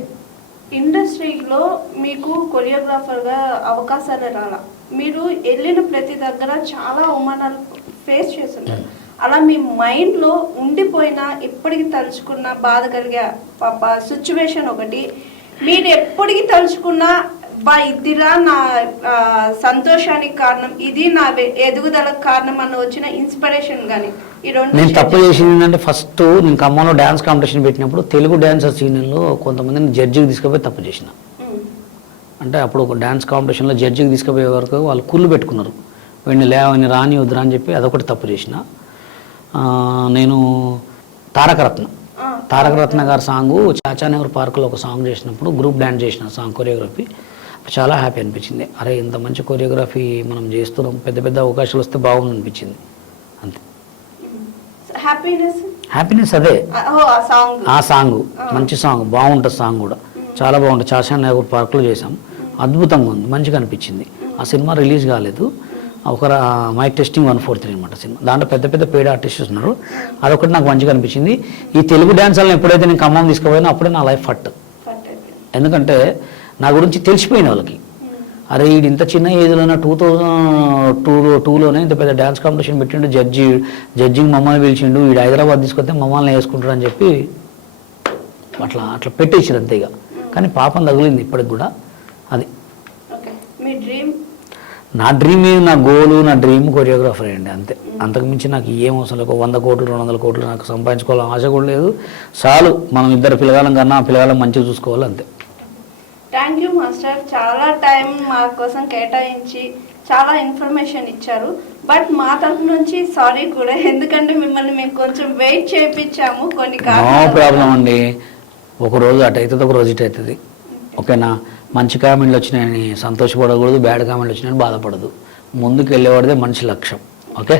ఇండస్ట్రీలో మీకు కొరియోగ్రాఫర్గా అవకాశాలు రాలా, మీరు వెళ్ళిన ప్రతి దగ్గర చాలా అవమానాలు ఫేస్ చేస్తుంటారు. అలా మీ మైండ్లో ఉండిపోయిన, ఎప్పటికి తలుచుకున్న బాధ కలిగే సిచ్యువేషన్ ఒకటి, మీరు ఎప్పటికి తలుచుకున్న ఇదిరా నా సంతోషానికి కారణం, ఇది నా ఎదుగుదలకు కారణం అన్న వచ్చిన ఇన్స్పిరేషన్ కానీ ఈ రెండు? నేను తప్పు చేసింది ఏంటంటే, ఫస్ట్ నేను ఖమ్మంలో డ్యాన్స్ కాంపిటీషన్ పెట్టినప్పుడు తెలుగు డ్యాన్సర్స్ యూనియన్లో కొంతమందిని జడ్జికి తీసుకుపోయి తప్పు చేసిన. అంటే అప్పుడు ఒక డ్యాన్స్ కాంపిటీషన్లో జడ్జికి తీసుకుపోయే వరకు వాళ్ళు కుళ్ళు పెట్టుకున్నారు, వీడిని లేవని రాని వద్దురా అని చెప్పి అదొకటి తప్పు చేసిన. నేను తారకరత్న గారి సాంగు చాచానగర్ పార్కులో ఒక సాంగ్ చేసినప్పుడు గ్రూప్ డ్యాన్స్ చేసిన సాంగ్ కొరియోగ్రఫీ. చాలా హ్యాపీ అనిపించింది. అరే ఇంత మంచి కొరియోగ్రఫీ మనం చేస్తున్నాం, పెద్ద పెద్ద అవకాశాలు వస్తే బాగుంది అనిపించింది, అంతే. హ్యాపీనెస్ అదే. ఆ సాంగ్ మంచి సాంగ్, బాగుంటుంది సాంగ్ కూడా, చాలా బాగుంటుంది. చాచానగర్ పార్కులో చేసాం, అద్భుతంగా ఉంది, మంచిగా అనిపించింది. ఆ సినిమా రిలీజ్ కాలేదు, ఒక మైక్ టెస్టింగ్ 143 అనమాట సినిమా. దాంట్లో పెద్ద పెద్ద పేడ్ ఆర్టిస్ట్స్ ఉన్నారు. అదొకటి నాకు మంచిగా అనిపించింది. ఈ తెలుగు డ్యాన్సర్లను ఎప్పుడైతే నేను ఖమ్మం తీసుకుపోయినా అప్పుడే నా లైఫ్ ఫట్. ఎందుకంటే నా గురించి తెలిసిపోయిన వాళ్ళకి, అరే వీడు ఇంత చిన్న ఏజ్లోనే 2002లోనే ఇంత పెద్ద డ్యాన్స్ కాంపిటీషన్ పెట్టిండు, జడ్జింగ్ మమ్మల్ని పిలిచిండు, వీడు హైదరాబాద్ తీసుకొస్తే మమ్మల్ని వేసుకుంటాడు అని చెప్పి అట్లా పెట్టేసారు అంతే. ఇక కానీ పాపం తగిలింది ఇప్పటికి కూడా. అది నా డ్రీమ్, నా గోలు, నా డ్రీమ్ కొరియోగ్రాఫర్ అండి అంతే. అంతకుమించి నాకు ఏం అవసరం లేదు. 100 కోట్లు 200 కోట్లు నాకు సంపాదించుకోవాలని ఆశ కూడా లేదు. చాలు మనం ఇద్దరు పిల్లగాలం కన్నా ఆ పిల్లగాలం మంచిగా చూసుకోవాలి అంతే. థ్యాంక్ యూ మాస్టర్, చాలా టైం మా కోసం కేటాయించి చాలా ఇన్ఫర్మేషన్ ఇచ్చారు. బట్ మా తరఫు నుంచి సారీ కూడా, ఎందుకంటే మిమ్మల్ని మేము కొంచెం వెయిట్ చేయించాము కొన్ని నో ప్రాబ్లం అండి. ఒక రోజు అటు అవుతుంది, ఒక రోజు ఇటు అవుతుంది. ఓకేనా? మంచి కామెంట్లు వచ్చినాయని సంతోషపడకూడదు, బ్యాడ్ కామెంట్లు వచ్చినాయని బాధపడదు. ముందుకు వెళ్ళేవాడిదే మనిషి లక్ష్యం. Okay,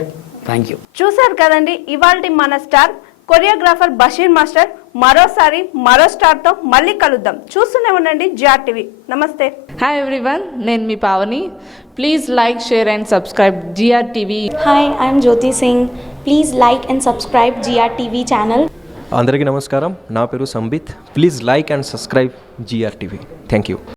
thank you. చూసారు కదండి ఇవాల్టి మన స్టార్ కొరియోగ్రాఫర్ బషీర్ మాస్టర్. మరోసారి మరో స్టార్తో మళ్ళీ కలుద్దాం. చూస్తూనే ఉండండి జిఆర్ టీవీ. నమస్తే. హాయ్ ఎవ్రీవన్, నేను మీ Pavani. Please like, share and subscribe GR TV. Hi, I'm Jyoti Singh. Please like and subscribe GRTV channel. అందరికీ నమస్కారం. నా పేరు Sambit. Please like and subscribe GRTV. Thank you.